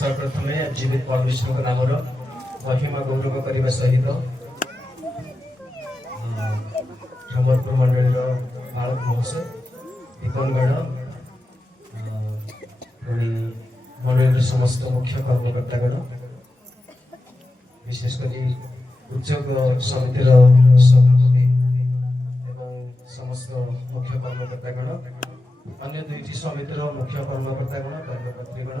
सर्वप्रथमे जीवित परमेश्वर को नाम महिमा गौरव करने सहित ब्रह्मपुर मंडल बालक महोत्सव दीपनगढ़ मंडल समस्त मुख्य कर्मकर्तागण विशेषकर उद्योग समितिर सभापति एवं समस्त मुख्य कर्मकर्तागण अन्य दुईटी समितिर मुख्य कर्मकर्तागण कर्मकर्तीगण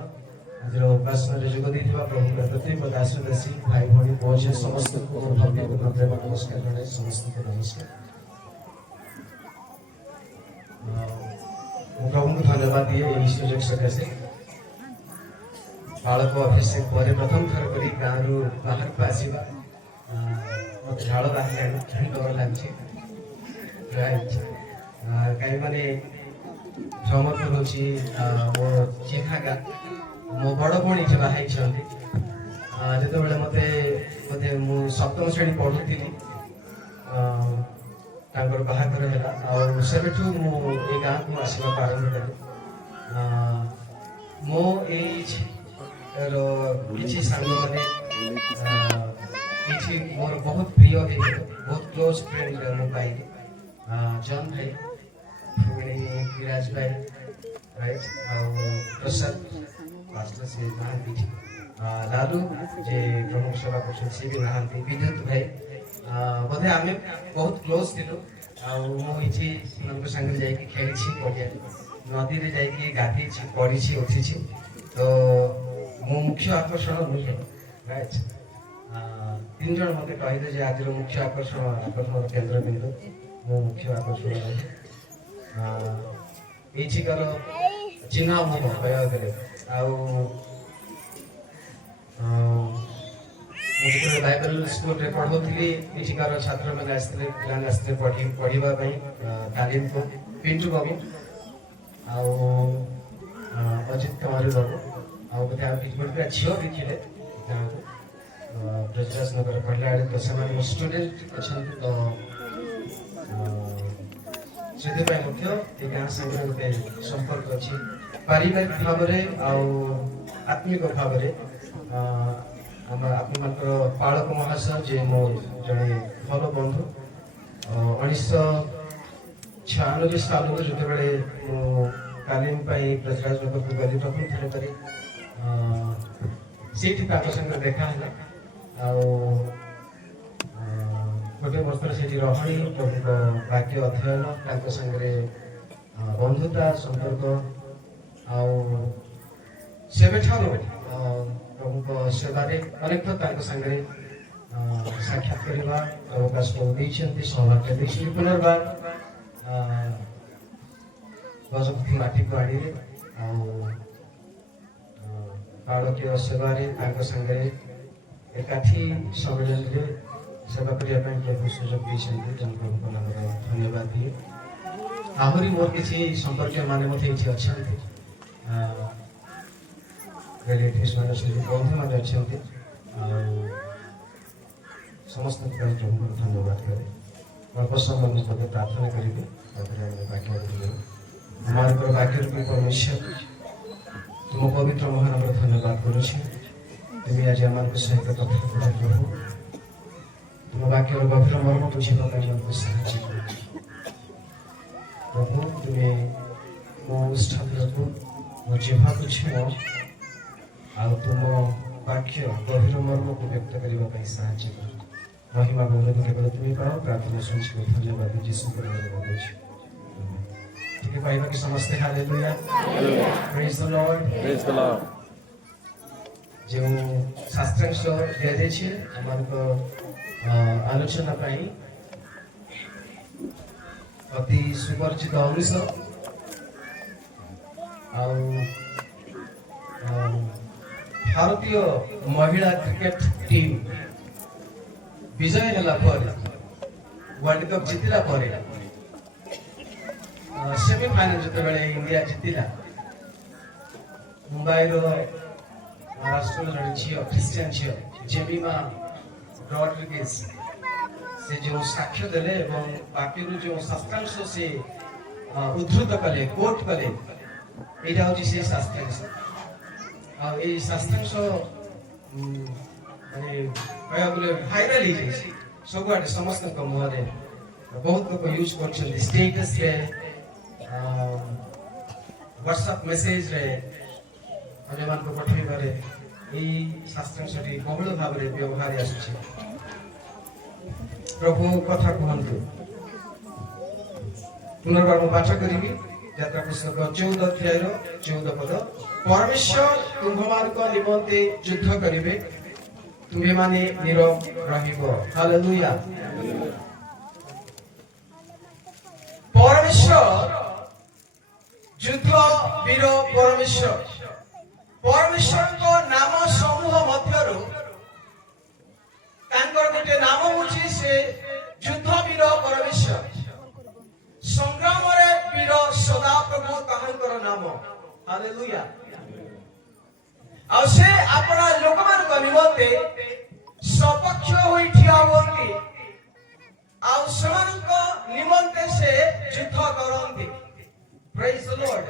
आज उपासना जोग प्रभु प्रति दास दासी भाई भाई पहुंचे समस्त भव्य प्रेम नमस्कार जनाए समस्त को नमस्कार। प्रभु को धन्यवाद दिए सुजोग सकाशे बालक अभिषेक पर प्रथम थर कर गाँव बाहर को आसवा मत झाड़ बाहर डर लगे कहीं मैंने ब्रह्मपुर हूँ मो चिन्हा गाँ मो बड़ भाई जो बाहर जो मत बोधे मुझे सप्तम श्रेणी पढ़ुली बाहाघर है सेठू मुझे गाँव को आसवा आरंभ कली मो एज किसी सांग मैंने मोर बहुत प्रिय बहुत क्लोज फ्रेंड मुझे पाइली जॉन भाई विराज भाई राइट प्रसाद मास्टर से नहांती लालू जे प्रमुख सेवा कर सी भी नहांती विद्युत भाई बोधे आम बहुत क्लोज थी मुझे संगे जाकि खेली पड़िया नदी में जाकि गाधी पढ़ी उठी तो मो मुख्य आकर्षण नुहे राइट तीन जन मत कहले आज मुख्य आकर्षण केन्द्र बिंदु मो मुख्य आकर्षण एठिकार चिन्ह मुह कह गले मुझे लाइब्रेरी स्कूल रे पढ़ोली एठिकार छात्र मैंने आसते पिला आसते पढ़ाई तालीम को पिंटू बाबू अजित कुमार बाबू बोधे झील देखिले गाँव को ब्रजराज नगर पढ़ला बेले तो से स्टूडेंट अच्छा तो से गाँ संगे गोटे संपर्क अच्छी पारिवारिक भाव में आत्मिक भाव में पालक महाशय जे मो जड़े भल बंधु 1996 साल जो तालीम ब्रजराज नगर को गली प्रथम थर कर संगे देखा है गोटे वर्ष से रही प्रभु वाक्य अध्ययन संगे बंधुता संपर्क प्रभु सेवारे अनेक संगे साक्षात करवा अवकाश सौभाग्य पुनर्बार गजपति माटी को आड़े बालकीय सेवारे संगे एकाठी सम्मेलन में सेवा करने प्रभु सुजोग देते प्रभु को नाम धन्यवाद दिए आहरी मोर किसी संपर्क मैंने मत अच्छा रिलेटिव्स मैंने बंधु मैंने अच्छा समस्त प्रभु को धन्यवाद करे अल्प समय पद प्रार्थना करेंगे वाक्य हमारे वाक्य रूपी परमेश्वर तुम पवित्र महान धन्यवाद करुँ तुम्हें आज आम सहित कथा प्रभु तुम वाक्य गभीर मर्म बुझा साहय प्रभु तुम्हें मो स्थान को मो जिह्वा को छुओ तुम वाक्य गभीर मर्म को व्यक्त करने साहय कर महिमा गौरव केवल तुम्हें पाओ प्रार्थना शुणी धन्यवाद जीशु ठीक पाइबा कि समस्ते हालेलुया प्रेज द लॉर्ड जो शास्त्रांश दिया जाए आम आलोचना अति सुपरिचित अंश भारतीय महिला क्रिकेट टीम विजय है वर्ल्ड कप जीतला सेमीफाइनल जो इंडिया जीतला मुंबई महाराष्ट्र जड़े झील क्रिश्चियन झील जेमिमा रॉड्रिगेज से जो साक्ष्य देले बाकी जो शास्त्रांश से उद्धृत कले कोट कले यहाँ हूँ से शास्त्रांश এই সাস্তাংশ মানে কয়া বলে ভাইরাল হয়ে যাইছে ସବୁଆଡେ ସମସ୍ତଙ୍କ ମୁହଁରେ ବହୁତ ଲୋକ ୟୁଜ କରୁଛନ୍ତି ଷ୍ଟେଟସରେ ହ୍ୱାଟ୍ସଆପ୍ ମେସେଜରେ ଅନ୍ୟମାନଙ୍କୁ ପଠାଇବାରେ এই শাস্ত্রাংশটি বহুল ভাবে ব্যবহারে আসছে প্রভু কথা কুহতু পুনর্বার মু পাঠ করিবি যাত্রা পুস্তক 14 অধ্যায়ର 14 পদ পরমেশ্বর তুম্ভମାନଙ୍କ নিমন্তে যুদ্ধ করিবে তুমি মানে নীরব রহিব হালেলুয়া পরমেশ্বর যুদ্ধ বীর পরমেশ্বর परमेश्वर नाम समूह मध्य गोटे नाम हूँ से युद्ध वीर परमेश्वर संग्राम वीर सदा प्रभु ताहंकर नाम हालेलुया से अपना लोक मान निमंते सपक्ष होई ठिया हुअंती निमंते से युद्ध करंती प्रेज द लॉर्ड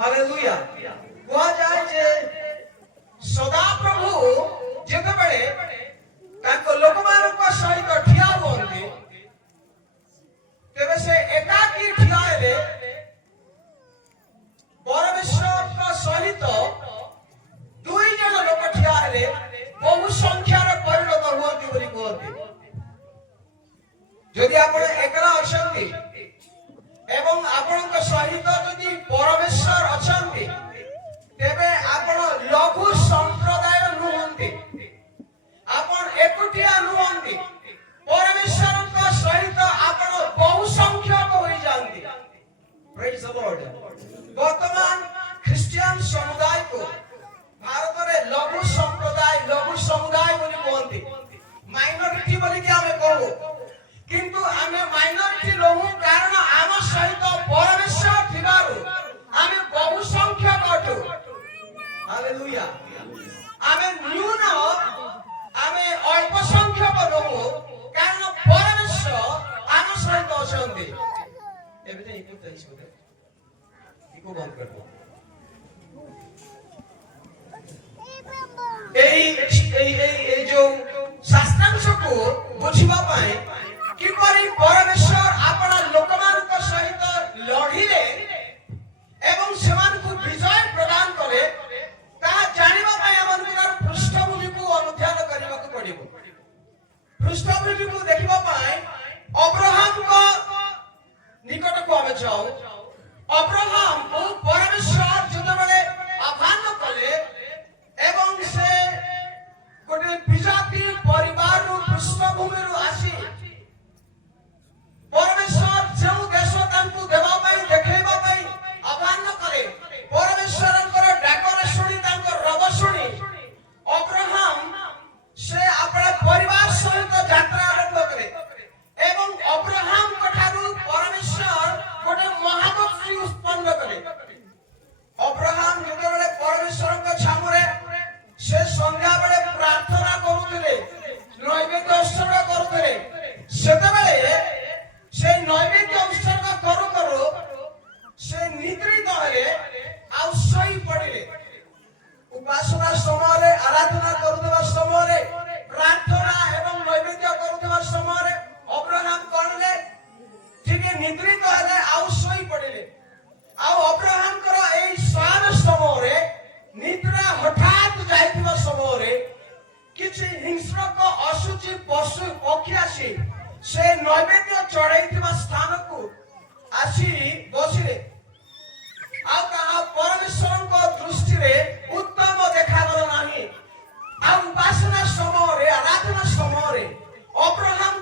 हालेलुया कहा जाए जे सदा प्रभु जेते बेले ताको लोक मानक सहित ठिया होते तेबे से एकाकी ठिया हेले परमेश्वर का सहित दुई जन लोक ठिया हेले बहु संख्यार परिणत हुअंती बोली कहते यदि आपण एकला अछंती एवं आपनक सहित यदि परमेश्वर अछंती तेबे आपण लघु संप्रदाय नुहंती आपण एकुटिया नुहंती परमेश्वर का सहित आपण बहु संख्यक होई जानती प्रेज द लॉर्ड वर्तमान क्रिश्चियन समुदाय को भारत रे लघु समुदाय बोली कहंती माइनॉरिटी बोली कि हमें कहू किंतु हमें माइनॉरिटी लोहु कारण आम सहित परमेश्वर थिबारु हमें बहु संख्यक अटू हालेलुया आमे न्यून आमे अल्प संख्यक लोक कारण परमेश्वर आम सहित अछंती एबे जे इको तइस बोले इको बंद कर दो এই जो शास्त्रांश को बुझिबा पाए कि परि परमेश्वर अपना लोक मानक सहित लढिले एवं सेमान को विजय प्रदान करे जानिबा पाए हमनकर पृष्ठभूमि को अनुध्यान करबा को पड़िबो पृष्ठभूमि को देखिबा पाए अब्राहम को निकट को आमे जाओ अब्राहम को परमेश्वर जतबेले आह्वान कले एवं से गोटे विजाति परिवार रो पृष्ठभूमि रो आसी परमेश्वर जो देश तांकु देबा पाए देखैबा पाए आह्वान करे परमेश्वरंकर डाकर सुनी तांकर रब सुनी अब्राहम से अपना परिवार सहित यात्रा आरंभ करे एवं अब्राहम कठारु परमेश्वर गोटे महाभक्ति उत्पन्न करे अब्राहम जेतेबेले परमेश्वरଙ୍କ छामुरे से संध्या बेले प्रार्थना करूथिले नैवेद्य उत्सर्ग करूथिले सेतेबेले से नैवेद्य उत्सर्ग करू करू से निद्रित हेले आ सोई पड़िले उपासना समय आराधना करुवा समय प्रार्थना एवं नैवेद्य करुवा समय अब्राहम करले ठीक निद्रित हेले आ सोई पड़िले आ अब्राहम करो एई स्वान समय निद्रा हठात जाइतिबा समय किछि हिंस्रक अशुचि पशु पक्षी आसी से नैवेद्य चढ़ाइतिबा स्थान को आसी बसिले आ परमेश्वर दृष्टि उत्तम देखागल नहीं आ उपासना समय आराधना समय अब्राहम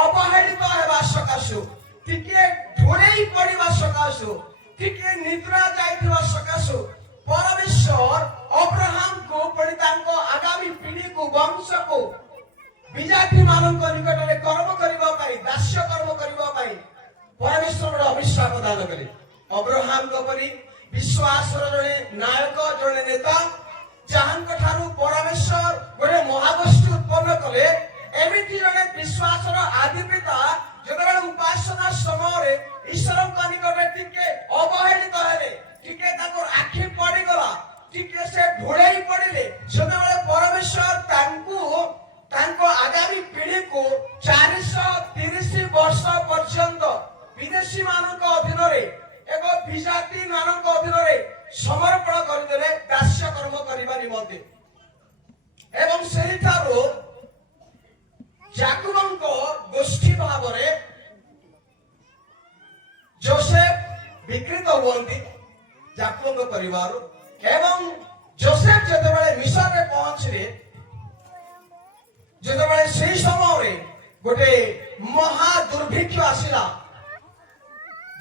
अवहेलित हेबा सकाशु टिके ढोड़ेई पड़िबा सकाशु टिके निद्रा जाइतिबा सकाशु परमेश्वर अब्राहम को पड़ी तांको आगामी पीढ़ी को वंश को विजाति मानक निकट में कर्म करिबा पाई दास्य कर्म करिबा पाई परमेश्वर अभिशाप दान करे अब्राहम को परी विश्वास जने नायक जने नेता जहां ठारू परमेश्वर गोटे महागोष्ठी उत्पन्न कले एमिति जने विश्वास आदि पिता जबे उपासना समय ईश्वर निकट टिके अवहेलित हेले टिके ताकर आखि पड़ी गला ଟିକେ ସେ ଢୋଳେଇ ପଡ଼ିଲେ ସେତେବେଳେ ପରମେଶ୍ୱର ତାଙ୍କ ଆଗାମୀ ପିଢ଼ିକୁ 430 ବର୍ଷ ପର୍ଯ୍ୟନ୍ତ ବିଦେଶୀ ମାନଙ୍କ ଅଧୀନରେ ଏକ ବିଜାତି ମାନଙ୍କ ଅଧୀନରେ ସମର୍ପଣ କରିଦେଲେ ଦାସ୍ୟ କର୍ମ କରିବା ନିମନ୍ତେ। ଏବଂ ସେହିଠାରୁ ଯାକୁବଙ୍କ ଗୋଷ୍ଠୀ ଭାବରେ ଯୋସେଫ ବିକୃତ ହୁଅନ୍ତି ଯାକୁବଙ୍କ ପରିବାର। ଏବଂ ଯୋସେଫ ଯେତେବେଳେ ମିଶରରେ ପହଞ୍ଚିଲେ, ଯେତେବେଳେ ସେହି ସମୟରେ ଗୋଟେ ମହା ଦୁର୍ଭିକ୍ଷ ଆସିଲା,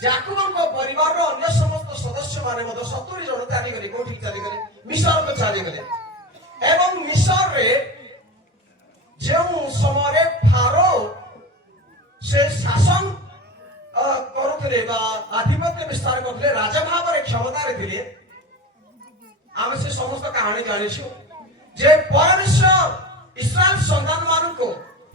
ଯାକୁବଙ୍କ ପରିବାରର ଅନ୍ୟ ସମସ୍ତ ସଦସ୍ୟ ମାନେ ମଧ୍ୟ 70 ଜଣ ଚାଲିଗଲେ। କୋଉଠିକି ଚାଲିଗଲେ? ମିଶରକୁ ଚାଲିଗଲେ। ଏବଂ ମିଶରରେ ଯେଉଁ ସମୟରେ ଫାରୋ ସେ ଶାସନ କରୁଥିଲେ ବା ଆଧିପତ୍ୟ ବିସ୍ତାର କରୁଥିଲେ, ରାଜା ଭାବରେ କ୍ଷମତାରେ ଥିଲେ, ଆମେ ସେ ସମସ୍ତ କାହାଣୀ ଜାଣିଛୁ ଯେ ପରମେଶ୍ୱର ଇସ୍ରାଏଲ ସନ୍ତାନ ମାନଙ୍କୁ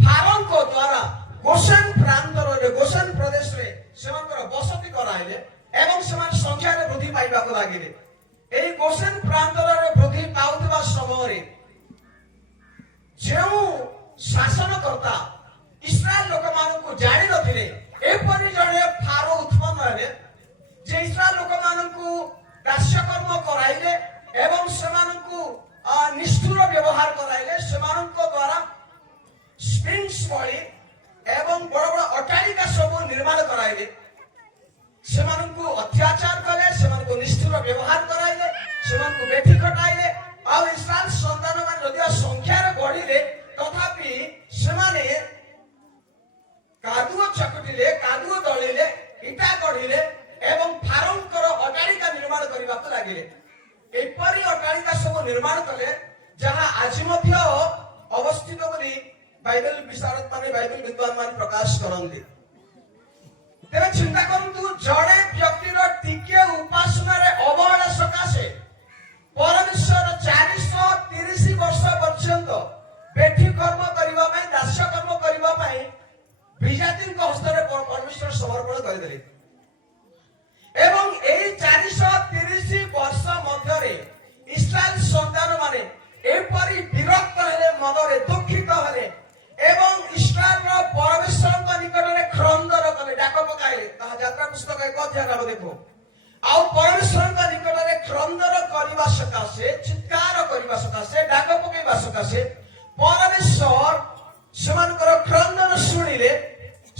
ଫାରୋଙ୍କ ଦ୍ୱାରା ଗୋସେନ ପ୍ରାନ୍ତରରେ, ଗୋସେନ ପ୍ରଦେଶରେ ସେମାନଙ୍କର ବସତି କରାଇଲେ ଏବଂ ସେମାନେ ସଂଖ୍ୟାରେ ବୃଦ୍ଧି ପାଇବାକୁ ଲାଗିଲେ। ଏହି ଗୋସେନ ପ୍ରାନ୍ତରରେ ବୃଦ୍ଧି ପାଉଥିବା ସମୟରେ ଯେଉଁ ଶାସନକର୍ତ୍ତା ଇସ୍ରାଏଲ ଲୋକମାନଙ୍କୁ ଜାଣିନଥିଲେ, ଏପରି ଜଣେ ଫାରୋ ଉତ୍ପନ୍ନ ହେଲେ ଯେ ଇସ୍ରାଏଲ ଲୋକମାନଙ୍କୁ ଦାସ୍ୟକର୍ମ କରାଇଲେ ଏବଂ ସେମାନଙ୍କୁ ନିଷ୍ଠୁର ବ୍ୟବହାର କରାଇଲେ, ସେମାନଙ୍କ ଦ୍ୱାରା ସ୍ଫିଙ୍କ୍ସ ଭଳି ଏବଂ ବଡ଼ ବଡ଼ ଅଟ୍ଟାଳିକା ସବୁ ନିର୍ମାଣ କରାଇଲେ, ସେମାନଙ୍କୁ ଅତ୍ୟାଚାର କଲେ, ସେମାନଙ୍କୁ ନିଷ୍ଠୁର ବ୍ୟବହାର କରାଇଲେ, ସେମାନଙ୍କୁ ବେଠି ଖଟାଇଲେ। ଆଉ ଇସ୍ରାଏଲ ସନ୍ତାନ ମାନେ ଯଦିଓ ସଂଖ୍ୟାରେ ବଢିଲେ, ତଥାପି ସେମାନେ କାଦୁଅ ଚକଟିଲେ, କାଦୁଅ ଦଳିଲେ, ଇଟା ଗଢିଲେ ଏବଂ ଫାରୋଙ୍କର ଅଟ୍ଟାଳିକା ନିର୍ମାଣ କରିବାକୁ ଲାଗିଲେ। ଏପରି ଅଟ୍ଟାଳିକା ସବୁ ନିର୍ମାଣ କଲେ ଯାହା ଆଜି ମଧ୍ୟ ଅବସ୍ଥିତ ବୋଲି ବାଇବେଲ ବିଶାରଦ ମାନେ, ବାଇବେଲ ବିଦ୍ୱାନ ମାନେ ପ୍ରକାଶ କରନ୍ତି। ତେବେ ଚିନ୍ତା କରନ୍ତୁ, ଜଣେ ବ୍ୟକ୍ତିର ଟିକେ ଉପାସନାରେ ଅବହେଳା ସକାଶେ ପରମେଶ୍ୱର 430 ବର୍ଷ ପର୍ଯ୍ୟନ୍ତ ବେଠି କର୍ମ କରିବା ପାଇଁ, ଦାସ୍ୟ କର୍ମ କରିବା ପାଇଁ ବିଜାତିଙ୍କ ହସ୍ତରେ ପରମେଶ୍ୱର ସମର୍ପଣ କରିଦେଲେ। ଏବଂ ଏହି 430 ବର୍ଷ ମଧ୍ୟରେ ଇସ୍ରାଏଲ ସନ୍ତାନ ମାନେ ଏପରି ବିରକ୍ତ ହେଲେ, ମନରେ ଦୁଃଖିତ ହେଲେ ଏବଂ ଇସ୍ରାଏଲର ପରମେଶ୍ୱରଙ୍କ ନିକଟରେ କ୍ରନ୍ଦନ କଲେ, ଡାକ ପକାଇଲେ। ତାହା ଯାତ୍ରା ପୁସ୍ତକ 1 ଅଧ୍ୟାୟ ଆମେ ଦେଖୁ। ଆଉ ପରମେଶ୍ୱରଙ୍କ ନିକଟରେ କ୍ରନ୍ଦନ କରିବା ସକାଶେ, ଚିତ୍କାର କରିବା ସକାଶେ, ଡାକ ପକାଇବା ସକାଶେ ପରମେଶ୍ୱର ସେମାନଙ୍କର କ୍ରନ୍ଦନ ଶୁଣିଲେ,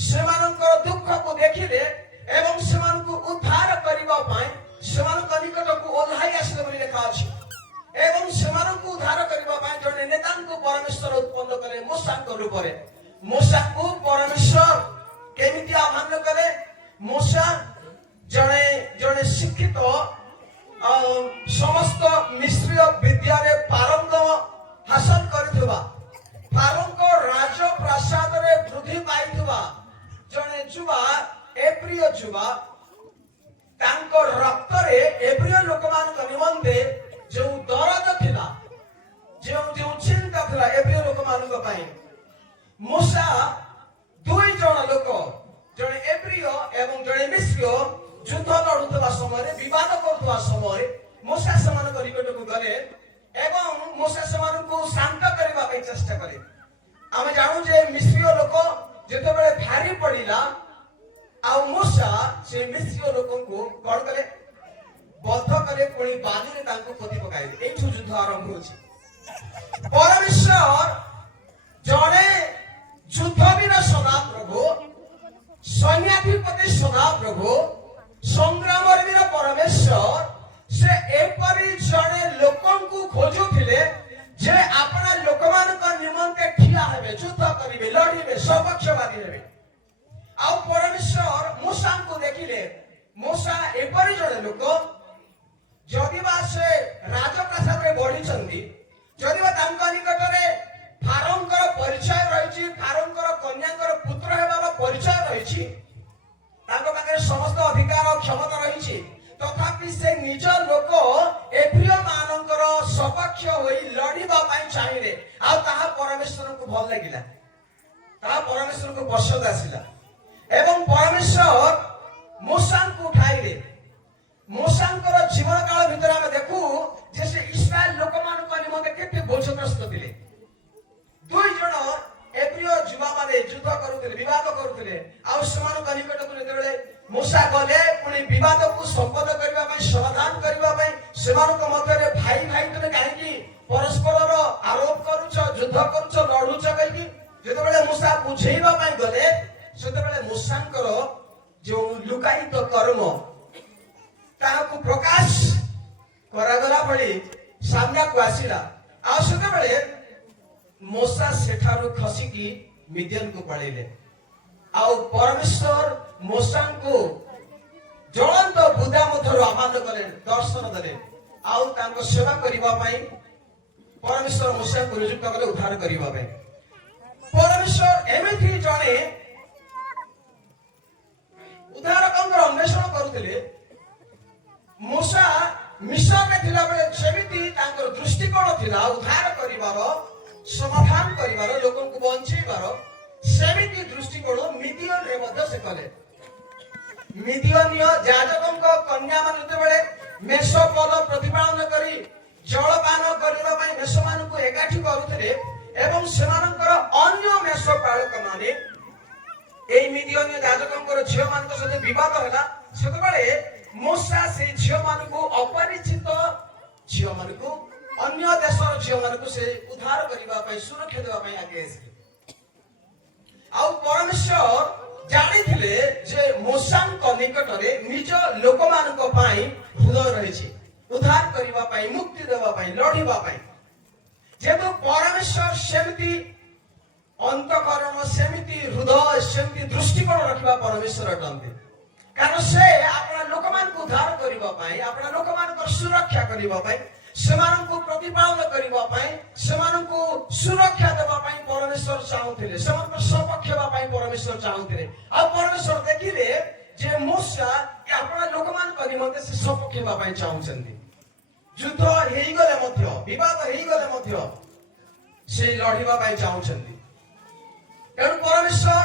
ସେମାନଙ୍କର ଦୁଃଖକୁ ଦେଖିଲେ ଏବଂ ସେମାନଙ୍କୁ ଉଦ୍ଧାର କରିବା ପାଇଁ ସେମାନଙ୍କ ନିକଟକୁ ଓହ୍ଲାଇ ଆସିଲେ ବୋଲି ଲେଖା ଅଛି। ଏବଂ ସେମାନଙ୍କୁ ଉଦ୍ଧାର କରିବା ପାଇଁ ଜଣେ ନେତାଙ୍କୁ ପରମେଶ୍ୱର ଉତ୍ପନ୍ନ କଲେ ମୂଷାଙ୍କ ରୂପରେ। ମୂଷାକୁ ପରମେଶ୍ୱର କେମିତି ଆହ୍ୱାନ କଲେ? ମୂଷା ଜଣେ ଶିକ୍ଷିତ, ସମସ୍ତ ମିଶ୍ରୀୟ ବିଦ୍ୟାରେ ପାରଙ୍ଗମ ହାସଲ କରିଥିବା, ଫାରୋଙ୍କ ରାଜପ୍ରାସାଦରେ ବୃଦ୍ଧି ପାଇଥିବା ଜଣେ ଯୁବା, ଏବ୍ରିୟ ଯୁବା। ତାଙ୍କ ରକ୍ତରେ ଏବ୍ରିୟ ଲୋକମାନଙ୍କ ନିମନ୍ତେ ଯେଉଁ ଦରଦ ଥିଲା, ଯେଉଁ ଚିନ୍ତା ଥିଲା ଏବ୍ରିୟ ଲୋକମାନଙ୍କ ପାଇଁ, ମୂଷା 2 ଜଣ ଲୋକ, ଜଣେ ଏବ୍ରିୟ ଏବଂ ଜଣେ ମିଶ୍ରୀୟ ଯୁଦ୍ଧ ଲଢୁଥିବା ସମୟରେ, ବିବାଦ କରୁଥିବା ସମୟରେ ମୂଷା ସେମାନଙ୍କ ନିକଟକୁ ଗଲେ ଏବଂ ମୂଷା ସେମାନଙ୍କୁ ଶାନ୍ତ କରିବା ପାଇଁ ଚେଷ୍ଟା କଲେ। ଆମେ ଜାଣୁ ଯେ ମିଶ୍ରୀୟ ଲୋକ ଯେତେବେଳେ ଭାରି ପଡ଼ିଲା, ଆଉ ମୂଷା ସେ ମିଶ୍ରୀୟ ଲୋକଙ୍କୁ କଣ କଲେ? ବଦ୍ଧ କଲେ, ପୁଣି ବାଲିରେ ତାଙ୍କୁ ପୋତି ପକାଇଲେ। ଏଇଠୁ ଯୁଦ୍ଧ ଆରମ୍ଭ ହେଉଛି। ପରମେଶ୍ୱର ଜଣେ ଯୁଦ୍ଧବୀର ସଦାପ୍ରଭୁ, ସୈନ୍ୟାଧିପତି ସଦାପ୍ରଭୁ, ସଂଗ୍ରାମର ବୀର ପରମେଶ୍ୱର, ସେ ଏପରି ଜଣେ ଲୋକଙ୍କୁ ଖୋଜୁଥିଲେ ଯେ ଆପଣ ଲୋକମାନଙ୍କ ନିମନ୍ତେ ଠିଆ ହେବେ, ଯୁଦ୍ଧ କରିବେ, ଲଢିବେ, ସପକ୍ଷବାଦୀ ହେବେ। ଆଉ ପରମେଶ୍ୱର ମୂଷାଙ୍କୁ ଦେଖିଲେ। ମୂଷା ଏପରି ଜଣେ ଲୋକ, ଯଦିବା ସେ ରାଜପ୍ରାସାଦରେ ବଢିଛନ୍ତି, ଯଦିବା ତାଙ୍କ ନିକଟରେ ଫାରୋଙ୍କର ପରିଚୟ ରହିଛି, ଫାରୋଙ୍କର କନ୍ୟାଙ୍କର ପୁତ୍ର ହେବାର ପରିଚୟ ରହିଛି, ତାଙ୍କ ପାଖରେ ସମସ୍ତ ଅଧିକାର କ୍ଷମତା ରହିଛି, ତଥାପି ସେ ନିଜ ଲୋକ ଏବ୍ରିୟ ମାନଙ୍କର ସପକ୍ଷ ହୋଇ ଲଢିବା ପାଇଁ ଚାହିଁଲେ। ଆଉ ତାହା ପରମେଶ୍ୱରଙ୍କୁ ଭଲ ଲାଗିଲା, ତାହା ପରମେଶ୍ୱରଙ୍କୁ ପସନ୍ଦ ଆସିଲା ଏବଂ ପରମେଶ୍ୱର ମୂଷାଙ୍କୁ ଉଠାଇଲେ। ମୂଷାଙ୍କର ଜୀବନ କାଳ ଭିତରେ ଆମେ ଦେଖୁ ଯେ ସେ ଇସ୍ରାଏଲ ଲୋକମାନଙ୍କ ନିମନ୍ତେ କେତେ ବୋଝଗ୍ରସ୍ତ ଥିଲେ। ଦୁଇ ଜଣ ଏବ୍ରିୟ ଯୁବାମାନେ ଯୁଦ୍ଧ କରୁଥିଲେ, ବିବାଦ କରୁଥିଲେ। ଆଉ ସେମାନଙ୍କ ନିକଟକୁ ଯେତେବେଳେ ମୂଷା ଗଲେ ପୁଣି ବିବାଦକୁ ସମ୍ପଦ କରିବା ପାଇଁ, ସମାଧାନ କରିବା ପାଇଁ, ସେମାନଙ୍କ ମଧ୍ୟରେ ଭାଇ ଭାଇ ତୁମେ କାହିଁକି ପରସ୍ପରର ଆରୋପ କରୁଛ, ଯୁଦ୍ଧ କରୁଛ, ଲଢୁଛ କହିକି ଯେତେବେଳେ ମୂଷା ବୁଝେଇବା ପାଇଁ ଗଲେ, ସେତେବେଳେ ମୂଷାଙ୍କର ଯେଉଁ ଲୁକାୟିତ କର୍ମ ତାହାକୁ ପ୍ରକାଶ କରାଗଲା ଭଳି ସାମ୍ନାକୁ ଆସିଲା। ଆଉ ସେତେବେଳେ ମୂଷା ସେଠାରୁ ଖସିକି ମିଦିଆନକୁ ପଳେଇଲେ। ଆଉ ପରମେଶ୍ୱର ମୂଷାଙ୍କୁ ଜ୍ୱଳନ୍ତ ବୁଦା ମଧ୍ୟରୁ ଆହ୍ୱାନ କଲେ, ଦର୍ଶନ ଦେଲେ। ଆଉ ତାଙ୍କ ସେବା କରିବା ପାଇଁ ପରମେଶ୍ୱର ମୂଷାଙ୍କୁ ନିଯୁକ୍ତ କଲେ ଉଦ୍ଧାର କରିବା ପାଇଁ। ପରମେଶ୍ୱର ଏମିତି ଜଣେ ଉଦ୍ଧାରକଙ୍କର ଅନ୍ୱେଷଣ କରୁଥିଲେ। ମୂଷା ମିଶନରେ ଥିଲାବେଳେ ଯେମିତି ତାଙ୍କର ଦୃଷ୍ଟିକୋଣ ଥିଲା ଉଦ୍ଧାର କରିବାର, ସମାଧାନ କରିବାର, ଲୋକଙ୍କୁ ବଞ୍ଚେଇବାର, ସେମିତି ଦୃଷ୍ଟିକୋଣ ମିଦିଅନରେ ମଧ୍ୟ ସେ କଲେ। ମିଦିଅନୀୟ ଯାଜକଙ୍କ କନ୍ୟାମାନେ ଯେତେବେଳେ ମେଷ ପଦ ପ୍ରତିପାଳନ କରି ଜଳପାନ କରିବା ପାଇଁ ମେଷମାନଙ୍କୁ ଏକାଠି କରୁଥିଲେ ଏବଂ ସେମାନଙ୍କର ଅନ୍ୟ ମେଷ ପାଳକମାନେ এই ମିଦିଅନୀୟ ଯାଜକଙ୍କର ଝିଅମାନଙ୍କ ସହିତ ବିବାଦ ହେଲା। ସେତେବେଳେ ମୂଷା ସେଇ ଝିଅମାନଙ୍କୁ, ଅପରିଚିତ ଝିଅମାନଙ୍କୁ, ଅନ୍ୟ ଦେଶର ଝିଅମାନଙ୍କୁ ସେ ଉଦ୍ଧାର କରିବା ପାଇଁ, ସୁରକ୍ଷା ଦେବା ପାଇଁ ଆଗେଇ ଆସିଲେ। ଆଉ ପରମେଶ୍ୱର ଜାଣିଥିଲେ ଯେ ମୂଷାଙ୍କ ନିକଟରେ ନିଜ ଲୋକମାନଙ୍କ ପାଇଁ ହୃଦୟ ରହିଛି, ଉଦ୍ଧାର କରିବା ପାଇଁ, ମୁକ୍ତି ଦେବା ପାଇଁ, ଲଢିବା ପାଇଁ। ଯେହେତୁ ପରମେଶ୍ୱର ସେମିତି ଅନ୍ତଃକରଣ, ସେମିତି ହୃଦୟ, ସେମିତି ଦୃଷ୍ଟିକୋଣ ରଖିବା ପରମେଶ୍ୱର ଅଟନ୍ତି। କାରଣ ସେ ଆପଣ ଲୋକମାନଙ୍କୁ ଉଦ୍ଧାର କରିବା ପାଇଁ, ଆପଣ ଲୋକମାନଙ୍କର ସୁରକ୍ଷା କରିବା ପାଇଁ, ସେମାନଙ୍କୁ ପ୍ରତିପାଳନ କରିବା ପାଇଁ, ସେମାନଙ୍କୁ ସୁରକ୍ଷା ଦେବା ପାଇଁ ପରମେଶ୍ୱର ଚାହୁଁଥିଲେ। ସେମାନଙ୍କ ସପକ୍ଷ ହେବା ପାଇଁ ପରମେଶ୍ୱର ଚାହୁଁଥିଲେ। ଆଉ ପରମେଶ୍ୱର ଦେଖିଲେ ଯେ ମୂଷା ଆପଣ ଲୋକମାନଙ୍କ ନିମନ୍ତେ ସେ ସପକ୍ଷ ହେବା ପାଇଁ ଚାହୁଁଛନ୍ତି। ଯୁଦ୍ଧ ହେଇଗଲେ ମଧ୍ୟ, ବିବାଦ ହେଇଗଲେ ମଧ୍ୟ ସେ ଲଢିବା ପାଇଁ ଚାହୁଁଛନ୍ତି। ତେଣୁ ପରମେଶ୍ୱର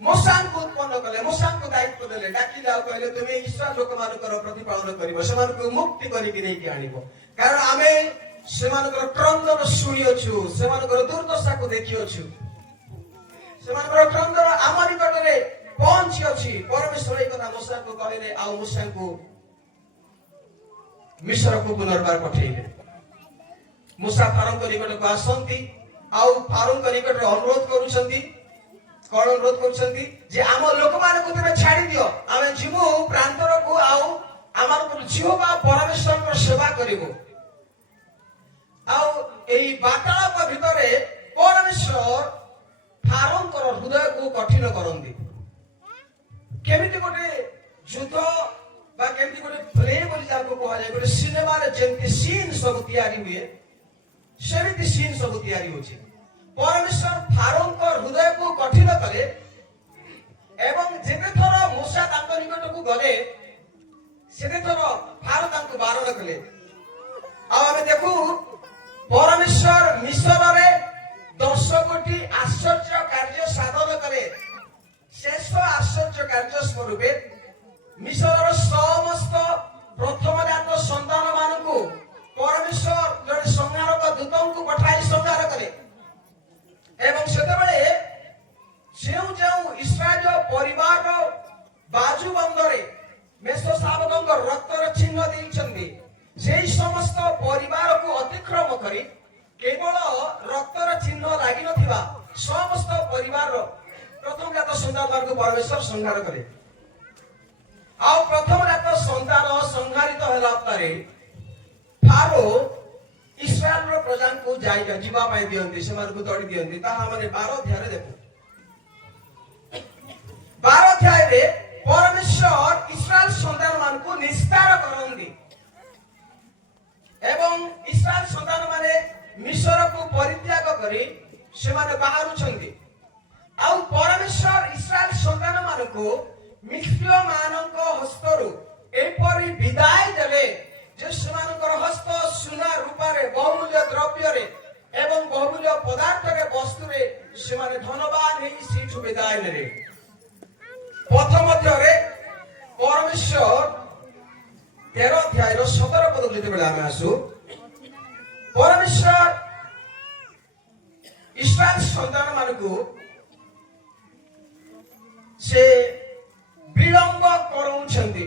ମୂଷାଙ୍କୁ ଉତ୍ପନ୍ନ କଲେ, ମୂଷାଙ୍କୁ ଦାୟିତ୍ୱ ଦେଲେ, ଡାକିଲେ ଆଉ କହିଲେ ତୁମେ ଇସ୍ରାଏଲ ଲୋକମାନଙ୍କର ପ୍ରତିପାଳନ କରିବ, ସେମାନଙ୍କୁ ମୁକ୍ତି କରିକି ନେଇକି ଆଣିବ। କାରଣ ଆମେ ସେମାନଙ୍କର କ୍ରନ୍ଦନ ଶୁଣିଅଛୁ, ସେମାନଙ୍କର ଦୁର୍ଦ୍ଦଶାକୁ ଦେଖିଅଛୁ, ସେମାନଙ୍କର କ୍ରନ୍ଦନ ଆମ ନିକଟରେ ପହଞ୍ଚିଅଛି। ପରମେଶ୍ୱର ଏହି କଥା ମୂଷାଙ୍କୁ କହିଲେ। ଆଉ ମୂଷାଙ୍କୁ ମିଶ୍ରକୁ ପୁନର୍ବାର ପଠେଇଲେ। ମୂଷା ଫାରୋଙ୍କ ନିକଟକୁ ଆସନ୍ତି। ଆଉ ଫାରୋଙ୍କ ନିକଟରେ ଅନୁରୋଧ କରୁଛନ୍ତି। କଣ ଅନୁରୋଧ କରୁଛନ୍ତି? ଯେ ଆମ ଲୋକମାନଙ୍କୁ ତୁମେ ଛାଡି ଦିଅ, ଆମେ ଯିବୁ ପ୍ରାନ୍ତରକୁ, ଆଉ ଆମର ଝିଅ ବା ପରମେଶ୍ୱରଙ୍କର ସେବା କରିବୁ। ଆଉ ଏହି ବାର୍ତ୍ତାଳାପ ଭିତରେ ପରମେଶ୍ୱର ଫାରୋଙ୍କର ହୃଦୟକୁ କଠିନ କରନ୍ତି। କେମିତି ଗୋଟେ ଯୁଦ୍ଧ ବା କେମିତି ଗୋଟେ ପ୍ଲେ ବୋଲି ଯାହାକୁ କୁହାଯାଏ, ଗୋଟେ ସିନେମାରେ ଯେମିତି ସିନ୍ ସବୁ ତିଆରି ହୁଏ, ସେମିତି ସିନ୍ ସବୁ ତିଆରି ହଉଛି। ପରମେଶ୍ୱର ଫାରୋଙ୍କ ହୃଦୟକୁ କଠିନ କଲେ ଏବଂ ଯେତେ ଥର ମୂଷା ତାଙ୍କ ନିକଟକୁ ଗଲେ ସେତେ ଥର ଫାରୋ ତାଙ୍କୁ ବାରଣ କଲେ। ଆଉ ଆମେ ଦେଖୁ ପରମେଶ୍ୱର ମିଶରରେ 10 କୋଟି ଆଶ୍ଚର୍ଯ୍ୟ କାର୍ଯ୍ୟ ସାଧନ କଲେ। ଶେଷ ଆଶ୍ଚର୍ଯ୍ୟ କାର୍ଯ୍ୟ ସ୍ୱରୂପେ ମିଶରର ସମସ୍ତ ପ୍ରଥମଜାତ ସନ୍ତାନ ମାନଙ୍କୁ ପରମେଶ୍ୱର ଜଣେ ସଂହାରକ ଦୂତଙ୍କୁ ପଠାଇ ସଂହାର କଲେ। ଏବଂ ସେତେବେଳେ ଯେଉଁ ଯେଉଁ ଇସ୍ରାଏଲ ପରିବାରର ବାଜୁବନ୍ଧରେ ମେଷ ଶାବକଙ୍କ ରକ୍ତର ଚିହ୍ନ ଦେଇଛନ୍ତି, ସେହି ସମସ୍ତ ପରିବାରକୁ ଅତିକ୍ରମ କରି କେବଳ ରକ୍ତର ଚିହ୍ନ ଲାଗିନଥିବା ସମସ୍ତ ପରିବାରର ପ୍ରଥମଜାତ ସନ୍ତାନମାନଙ୍କୁ ପରମେଶ୍ୱର ସଂହାର କଲେ। ଆଉ ପ୍ରଥମଜାତ ସନ୍ତାନ ସଂହାରିତ ହେଲା ପରେ ଫାରୋ ଇସ୍ରାଏଲର ପ୍ରଜାଙ୍କୁ ଯିବା ପାଇଁ ଦିଅନ୍ତି, ସେମାନଙ୍କୁ ତଡ଼ି ଦିଅନ୍ତି। ତାହା ମାନେ 12 ଅଧ୍ୟାୟରେ ଦେଖୁ। 12 ଅଧ୍ୟାୟରେ ପରମେଶ୍ୱର ଇସ୍ରାଏଲ ସନ୍ତାନ ମାନଙ୍କୁ ନିସ୍ତାର କରନ୍ତି ଏବଂ ଇସ୍ରାଏଲ ସନ୍ତାନ ମାନେ ମିଶରକୁ ପରିତ୍ୟାଗ କରି ସେମାନେ ବାହାରୁଛନ୍ତି। ଆଉ ପରମେଶ୍ୱର ଇସ୍ରାଏଲ ସନ୍ତାନ ମାନଙ୍କୁ ମିଶ୍ର ମାନଙ୍କ ହସ୍ତରୁ ଏପରି ବିଦାୟ ଦେଲେ ଯେ ସେମାନଙ୍କର ହସ୍ତ ସୁନା ରୂପାରେ, ବହୁମୂଲ୍ୟ ଦ୍ରବ୍ୟରେ ଏବଂ ବହୁମୂଲ୍ୟ ପଦାର୍ଥରେ, ବସ୍ତୁରେ ସେମାନେ ଧନବାନ ହେଇ ସେଇଠୁ ବିଦାୟ ନେଲେ। ପଥ ମଧ୍ୟରେ ପରମେଶ୍ୱର 13 ଅଧ୍ୟାୟର 17 ପଦକୁ ଯେତେବେଳେ ଆମେ ଆସୁ, परमेश्वर इस्राएल सन्तान मानकु से विलंब कराउछन्ति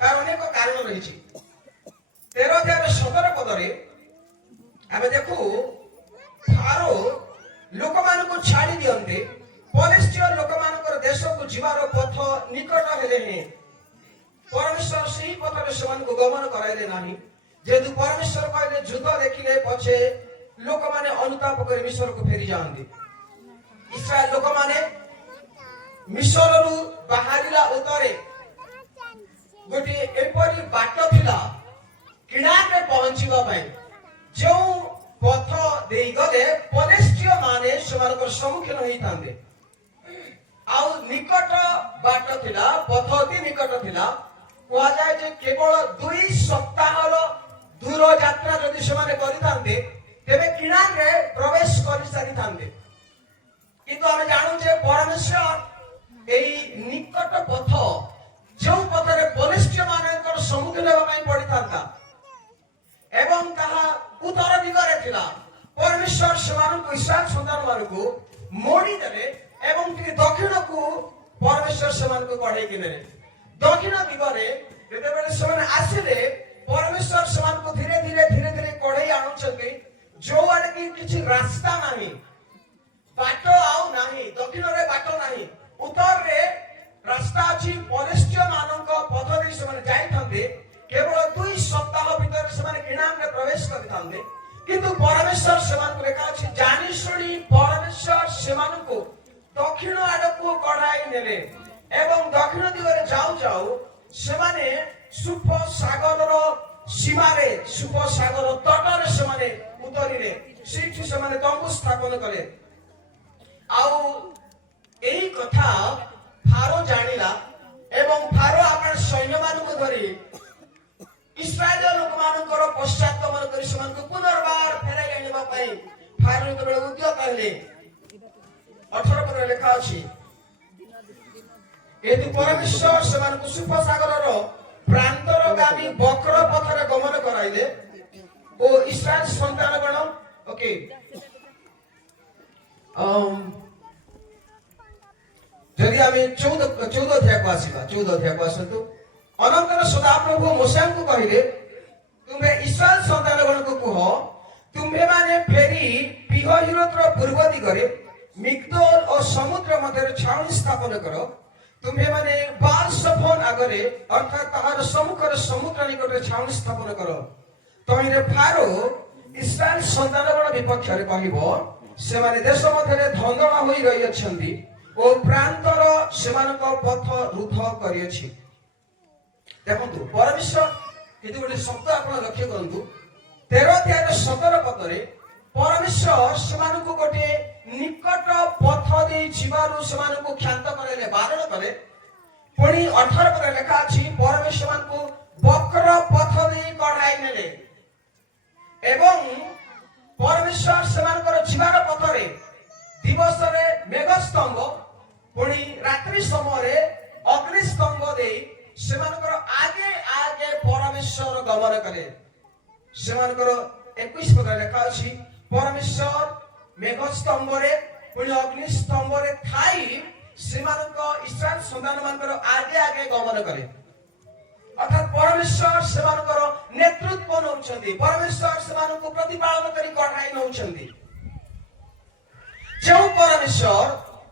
तार अनेक कारण रहिछि 13-17 पदरे आमे देखु फारो लोक मानकु छाड़ी दियन्ते पलिस्टियर लोक मानकर देश को जीवार पथ निकट हेले हे परमेश्वर सही पथरे सेमानकु गमन कराइले नाही जेतु परमेश्वर कहले युद्ध देखिले पछे लोक माने अनुताप कर मिस्र को फेरी जांदी इस्राएल लोक माने मिस्र रु बाहरिला उतरे गोटे एपरी बाट थिला किनारे पहुंचीबा पई जो पथ देई गले पलिस्टियर माने सेमानकर सम्मुखीन होई थांदे आउ निकट बाट थिला पथ अति निकट थिला कहा जाए जे केवल 2 सप्ताहर दूर यात्रा जदि सेमाने करितांते तेबे किनारे प्रवेश करि सारि थांदे किंतु आमे जानू जे परमेश्वर एई निकट पथ जो पथरे पलिस्टियर मानकर सम्मुखीन हेबा पई पडितांता एवं ताहा उत्तर दिगरे थिला परमेश्वर सेमानकु इस्राएल सन्तान मानकु मोड़ी देले एवं टिके दक्षिण को परमेश्वर सेमानकु कढाई किने दक्षिण दिगरे जेतेबेले सेमाने आसिले परमेश्वर सेमानकु धीरे धीरे कढाई आनुछन्ति जो आडे कि किछि रास्ता नाही बाटो आउ नाही दक्षिण रे बाटो नाही उत्तर रे रास्ता अछि पलिस्टियर मानक पथ दे सेमाने जाई थांते केवल 2 सप्ताह भीतर सेमाने किनान रे प्रवेश करि थांते किंतु परमेश्वर सेमानकु लेखा अछि जानि सुनी परमेश्वर सेमानकु दक्षिण आडकु कढाई नेले एवं दक्षिण दिगरे जाऊ जाऊ सेमाने सुप सागर सीमारे सुप सागर तटरे सेमाने उतरिले सेठी सेमाने तंबू स्थापन कले आउ एही कथा फारो जानिला एवं फारो अपन सैन्य मानकु धरि इस्राएल लोक मानकर पश्चात्गमन करि सेमानकु पुनर्बार फेराई आनिबा पई फारो जेतेबेले उद्यत हेले 18 पद लेखा अछि एतु परमेश्वर सेमानकु सुप सागरर प्रांतरगामी वक्र पथरे गमन कराइले ओ इस्राएल सन्तान गण ओके जदि आमे 14 अध्याय को आसीबा 14 अध्याय को आसतु अनंतर सदाप्रभु मोशे को कहिले तुमे इस्राएल सन्तान गण को कह तुमे माने फेरी पिहहिरोतर पूर्व दिगरे मिग्दोल और समुद्र मध्य छाउनी स्थापन करो तुम्हें माने बाल सफन आगरे अर्थात ताहार सम्मुखर समुद्र निकट छाउनी स्थापन करो तहिरे फारो इस्राएल सन्तानगण विपक्ष रे कहिबो से माने देश मध्य धंदड़ा होई रही अछंती ओ प्रांतर सेमानक पथ रुद्ध करियछि देखंतु परमेश्वर किदि गोटे शब्द आपण लक्ष्य करंतु 13-17 पदरे परमेश्वर सेमानक गोटे निकट पथ दे जीवारु सेमानकु ख्यात करले बारण कले पुणी 18 पद लेखा अछि परमेश्वर को वक्र पथ दे कढाई नेले एवं परमेश्वर सेमानकर जीवार पथरे दिवस रे मेघस्तंभ पुणी रात्रि समय रे अग्निस्तंभ दे सेमानकर आगे आगे परमेश्वर गमन करे सेमानकर 21 पद लेखा अछि परमेश्वर मेघस्तंभ रे पुणी अग्निस्तंभ रे थाई सेमानक इस्राएल सन्तान मानकर आगे आगे गमन करे अर्थात परमेश्वर सेमानकर नेतृत्व नउछन्ती परमेश्वर सेमानकु प्रतिपालन करी कढाई नउछन्ती जो परमेश्वर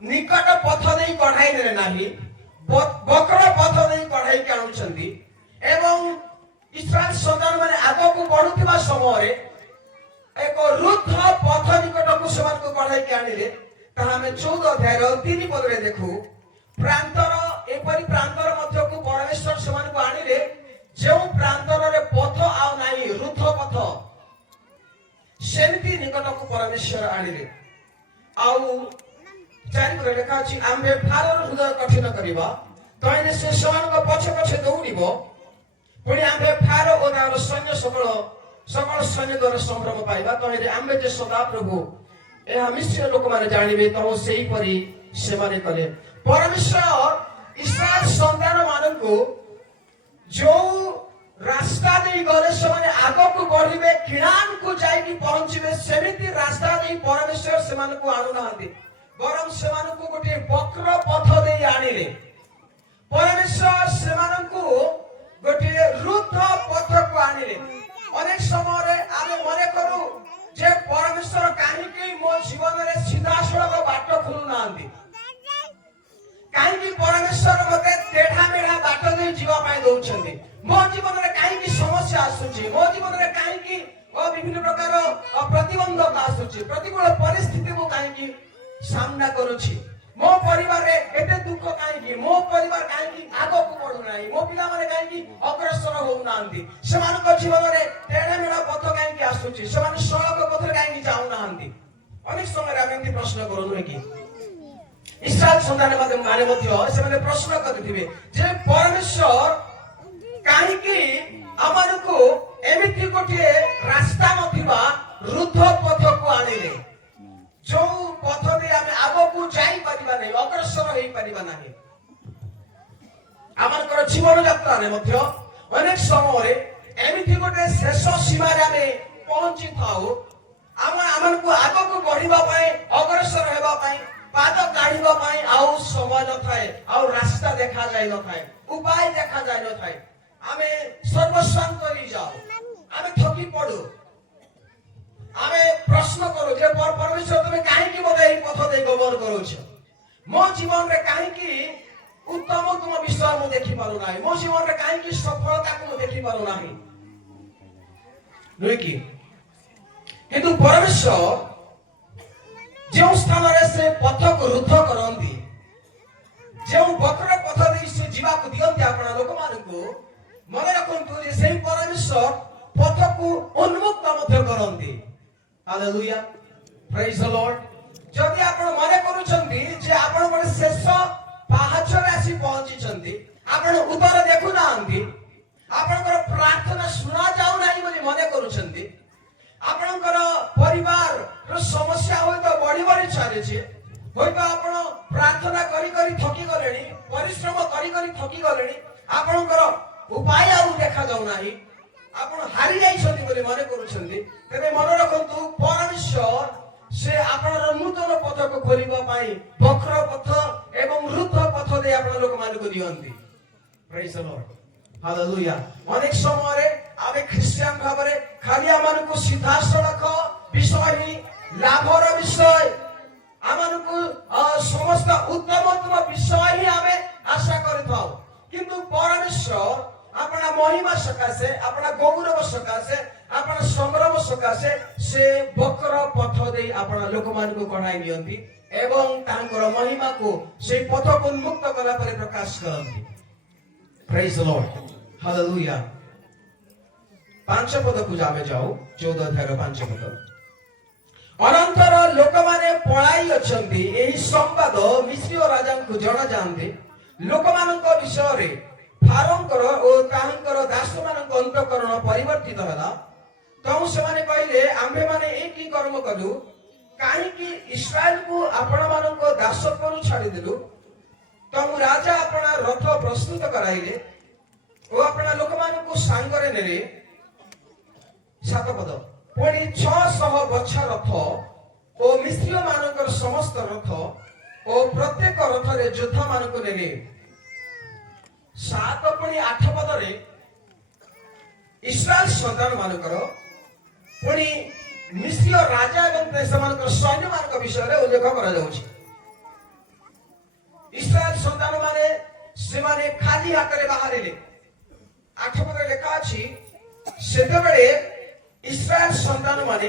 निकट पथ देई कढाई नेले नाही वक्र पथ देई कढाई के आनुछन्ती एवं इस्राएल सन्तान माने आगो को बढ़ुथिबा समय रे एक रुद्ध पथ निकट को सेमानकु कढाई के आनिले ताहा हमें 14 अध्याय 3 पद रे देखु प्रांतर एपरि प्रांतर मध्य को परमेश्वर सेमानकु आनिले जो प्रांतर रे पथ आउ नाही रुद्ध पथ सेमति निकट को परमेश्वर आनिले आउ चारि पद लेखा अछि आम्भे फारोर हृदय कठिन करिबा तइने से सेमानक पछे पछे दौड़िबो पुणी आम्भे फारो ओ तार सैन्य सकल सैन्य द्वारा संभ्रम पाइबा तइने आम्भे जे सदा प्रभु ए मिश्र लोक माने जानिबे तो सेही परि से माने कले परमेश्वर इस्राएल सन्तान मानकु जो रास्ता दे गले से माने आगो को बढ़िबे ପାଇଁ ପରମେଶ୍ୱର ସେମାନଙ୍କୁ ଆଣୁନାହାନ୍ତି, ବରଂ ସେମାନଙ୍କୁ ଗୋଟିଏ ବକ୍ର ପଥ ଦେଇ ଆଣିଲେ। ପରମେଶ୍ୱର ସେମାନଙ୍କୁ ଗୋଟିଏ ରୁଦ୍ଧ ପଥକୁ ଆଣିଲେ। ଅନେକ ସମୟରେ ଆମେ ମନେ କରୁ ଯେ ପରମେଶ୍ୱର କାହିଁକି ମୋ ଜୀବନରେ ସିଧାସଳଖ ବାଟ ଖୋଲୁନାହାନ୍ତି, କାହିଁକି ପରମେଶ୍ୱର ମତେ ତେଢା ମେଢା ବାଟ ଦେଇ ଯିବା ପାଇଁ ଦଉଛନ୍ତି, ମୋ ଜୀବନରେ କାହିଁକି ସମସ୍ୟା ଆସୁଛି, ମୋ ଜୀବନରେ କାହିଁକି ବିଭିନ୍ନ ପ୍ରକାର ପ୍ରତିବନ୍ଧକ ଆସୁଛି, ପ୍ରତିକୂଳ ପରିସ୍ଥିତି ମୁଁ କାହିଁକି ସାମ୍ନା କରୁଛି, ମୋ ପରିବାରରେ ଏତେ ଦୁଃଖ କାହିଁକି, ମୋ ପରିବାର କାହିଁକି ଆଗକୁ ବଢୁନାହିଁ, ମୋ ପିଲାମାନେ କାହିଁକି ଅଗ୍ରସର ହଉନାହାନ୍ତି, ସେମାନଙ୍କ ଜୀବନରେ ତେଢା ମେଢା ପଥ କାହିଁକି ଆସୁଛି, ସେମାନେ ସଳଖ ପଥରେ କାହିଁକି ଯାଉନାହାନ୍ତି। ଅନେକ ସମୟରେ ଆମେ ଏମିତି ପ୍ରଶ୍ନ କରୁ, ନୁହେଁ କି? ଇସ୍ରାଏଲ ସନ୍ତାନ ମାନେ ମଧ୍ୟ ସେମାନେ ପ୍ରଶ୍ନ କରିଥିବେ ଯେ ପରମେଶ୍ୱର କାହିଁକି ଆମମାନଙ୍କୁ ଏମିତି ଗୋଟିଏ ରାସ୍ତା ନଥିବା ରୁଦ୍ଧ ପଥକୁ ଆଣିଲେ, ଯୋଉ ପଥ ଦେଇ ଆମେ ଆଗକୁ ଯାଇପାରିବା ନାହିଁ, ଅଗ୍ରସର ହେଇପାରିବା ନାହିଁ। ଆମଙ୍କର ଜୀବନ ଯାତ୍ରାରେ ମଧ୍ୟ ଅନେକ ସମୟରେ ଏମିତି ଗୋଟେ ଶେଷ ସୀମାରେ ଆମେ ପହଞ୍ଚି ଥାଉ, ଆମମାନଙ୍କୁ ଆଗକୁ ବଢିବା ପାଇଁ, ଅଗ୍ରସର ହେବା ପାଇଁ, ପାଦ କାଢିବା ପାଇଁ ଆଉ ସମୟ ନଥାଏ, ଆଉ ରାସ୍ତା ଦେଖାଯାଇ ନଥାଏ, ଉପାୟ ଦେଖାଯାଇ ନଥାଏ। ଆମେ ସର୍ବସ୍ୱାନ୍ତ ହେଇଯାଉ, ଆମେ ଥକି ପଡୁ, ଆମେ ପ୍ରଶ୍ନ କରୁ ଯେ ପରମେଶ୍ୱର ତୁମେ କାହିଁକି ମୋତେ ଏହି ପଥ ଦେଇ ଗମନ କରୁଛ, ମୋ ଜୀବନରେ କାହିଁକି ଉତ୍ତମ ତୁମ ବିଷୟ ମୁଁ ଦେଖିପାରୁନାହିଁ, ମୋ ଜୀବନରେ କାହିଁକି ସଫଳତାକୁ ମୁଁ ଦେଖିପାରୁନାହିଁ, ନୁହେଁ କି? କିନ୍ତୁ ପରମେଶ୍ୱର ଯେଉଁ ସ୍ଥାନରେ ସେ ପଥକୁ ରୁଦ୍ଧ କରନ୍ତି, ଯେଉଁ ବକ୍ର ପଥ ଦେଇ ସେ ଯିବାକୁ ଦିଅନ୍ତି ଆପଣ ଲୋକମାନଙ୍କୁ, ମନେ ରଖନ୍ତୁ ଯେ ସେହି ପରମେଶ୍ୱର ପଥକୁ ଉନ୍ମୁକ୍ତ ମଧ୍ୟ କରନ୍ତି। ହାଲେଲୁୟା, ପ୍ରେଜ୍ ଦ ଲର୍ଡ। ଯଦି ଆପଣ ମନେ କରୁଛନ୍ତି ଯେ ଆପଣ ଗୋଟେ ଶେଷ ପାହାଚରେ ଆସି ପହଞ୍ଚିଛନ୍ତି, ଆପଣ ଉତ୍ତର ଦେଖୁନାହାନ୍ତି, ଆପଣଙ୍କର ପ୍ରାର୍ଥନା ଶୁଣା ଯାଉନାହିଁ ବୋଲି ମନେ କରୁଛନ୍ତି, ଆପଣଙ୍କର ପରିବାରର ସମସ୍ୟା ହୁଏତ ବଢି ବଢି ଚାଲିଛି, ହୁଏତ ଆପଣ ପ୍ରାର୍ଥନା କରି କରି ଥକି ଗଲେଣି, ପରିଶ୍ରମ କରି କରି ଥକି ଗଲେଣି, ଆପଣଙ୍କର ଉପାୟ ଆଉ ଦେଖାଯାଉନାହିଁ, ଆପଣ ହାରି ଯାଇଛନ୍ତି ବୋଲି ମନେ କରୁଛନ୍ତି, ତେବେ ମନେ ରଖନ୍ତୁ ପରମେଶ୍ୱର ସେ ଆପଣର ନୂତନ ପଥକୁ ଖୋଲିବା ପାଇଁ ବକ୍ର ପଥ ଏବଂ ରୁଦ୍ଧ ପଥ ଦେଇ ଆପଣ ଲୋକମାନଙ୍କୁ ଦିଅନ୍ତି। ପ୍ରେଜ୍ ଦ ଲର୍ଡ, ହାଲେଲୁୟା। ଅନେକ ସମୟରେ ଆମେ ଖ୍ରୀଷ୍ଟିଆନ ଭାବରେ ଖାଲି ଆମମାନଙ୍କୁ ସିଧାସଳଖ ବିଷୟ ହିଁ, ଲାଭର ବିଷୟ, ଆମମାନଙ୍କୁ ସମସ୍ତ ଉତ୍ତମତମ ବିଷୟ ହିଁ ଆମେ ଆଶା କରିଥାଉ, କିନ୍ତୁ ପରମେଶ୍ୱର ଆପଣ ମହିମା ସକାଶେ, ଆପଣ ଗୌରବ ସକାଶେ, ଆପଣ ସଂଗ୍ରାମ ସକାଶେ ସେ ବକ୍ର ପଥ ଦେଇ ଆପଣ ଲୋକମାନଙ୍କୁ କଢାଇ ନିଅନ୍ତି ଏବଂ ତାଙ୍କର ମହିମାକୁ ସେଇ ପଥକୁ ଉନ୍ମୁକ୍ତ କଲା ପରେ ପ୍ରକାଶ କରନ୍ତି। ପ୍ରେଜ୍ ଦ ଲର୍ଡ, ହାଲେଲୁୟା। 5 ପଦକୁ ଆମେ ଯାଉ, 14 ଅଧ୍ୟାୟର 5 ପଦ। ଅନନ୍ତର ଲୋକମାନେ ପଳାଇ ଅଛନ୍ତି, ଏହି ସମ୍ବାଦ ମିଶ୍ର ରାଜାଙ୍କୁ ଜଣାଯାଆନ୍ତି। ଲୋକମାନଙ୍କ ବିଷୟରେ ଫାରୋଙ୍କର ଓ ତାହାଙ୍କର ଦାସମାନଙ୍କ ଅନ୍ତଃକରଣ ପରିବର୍ତ୍ତିତ ହେଲା। ତେଣୁ ସେମାନେ କହିଲେ, ଆମ୍ଭେମାନେ ଏ କି କର୍ମ କଲୁ, କାହିଁକି ଇସ୍ରାଏଲକୁ ଆପଣମାନଙ୍କ ଦାସତ୍ୱରୁ ଛାଡ଼ିଦେଲୁ? ତେଣୁ ରାଜା ଆପଣା ରଥ ପ୍ରସ୍ତୁତ କରାଇଲେ ଓ ଆପଣା ଲୋକମାନଙ୍କୁ ସାଙ୍ଗରେ ନେଲେ। 7 ପଦ। ପୁଣି 600 ବଛା ରଥ ଓ ମିଶ୍ର ମାନଙ୍କର ସମସ୍ତ ରଥ ଓ ପ୍ରତ୍ୟେକ ରଥରେ ଯୋଦ୍ଧା ମାନଙ୍କୁ ନେଲେ। 7 ପୁଣି 8 ପଦରେ ଇସ୍ରାଏଲ ସନ୍ତାନ ମାନଙ୍କର ପୁଣି ମିଶ୍ର ରାଜା ଏବଂ ସେମାନଙ୍କର ସୈନ୍ୟ ମାନଙ୍କ ବିଷୟରେ ଉଲ୍ଲେଖ କରାଯାଉଛି। ଇସ୍ରାଏଲ ସନ୍ତାନ ମାନେ ସେମାନେ ଖାଲି ହାତରେ ବାହାରିଲେ। 8 ପଦରେ ଲେଖା ଅଛି, ସେତେବେଳେ ଇସ୍ରାଏଲ ସନ୍ତାନ ମାନେ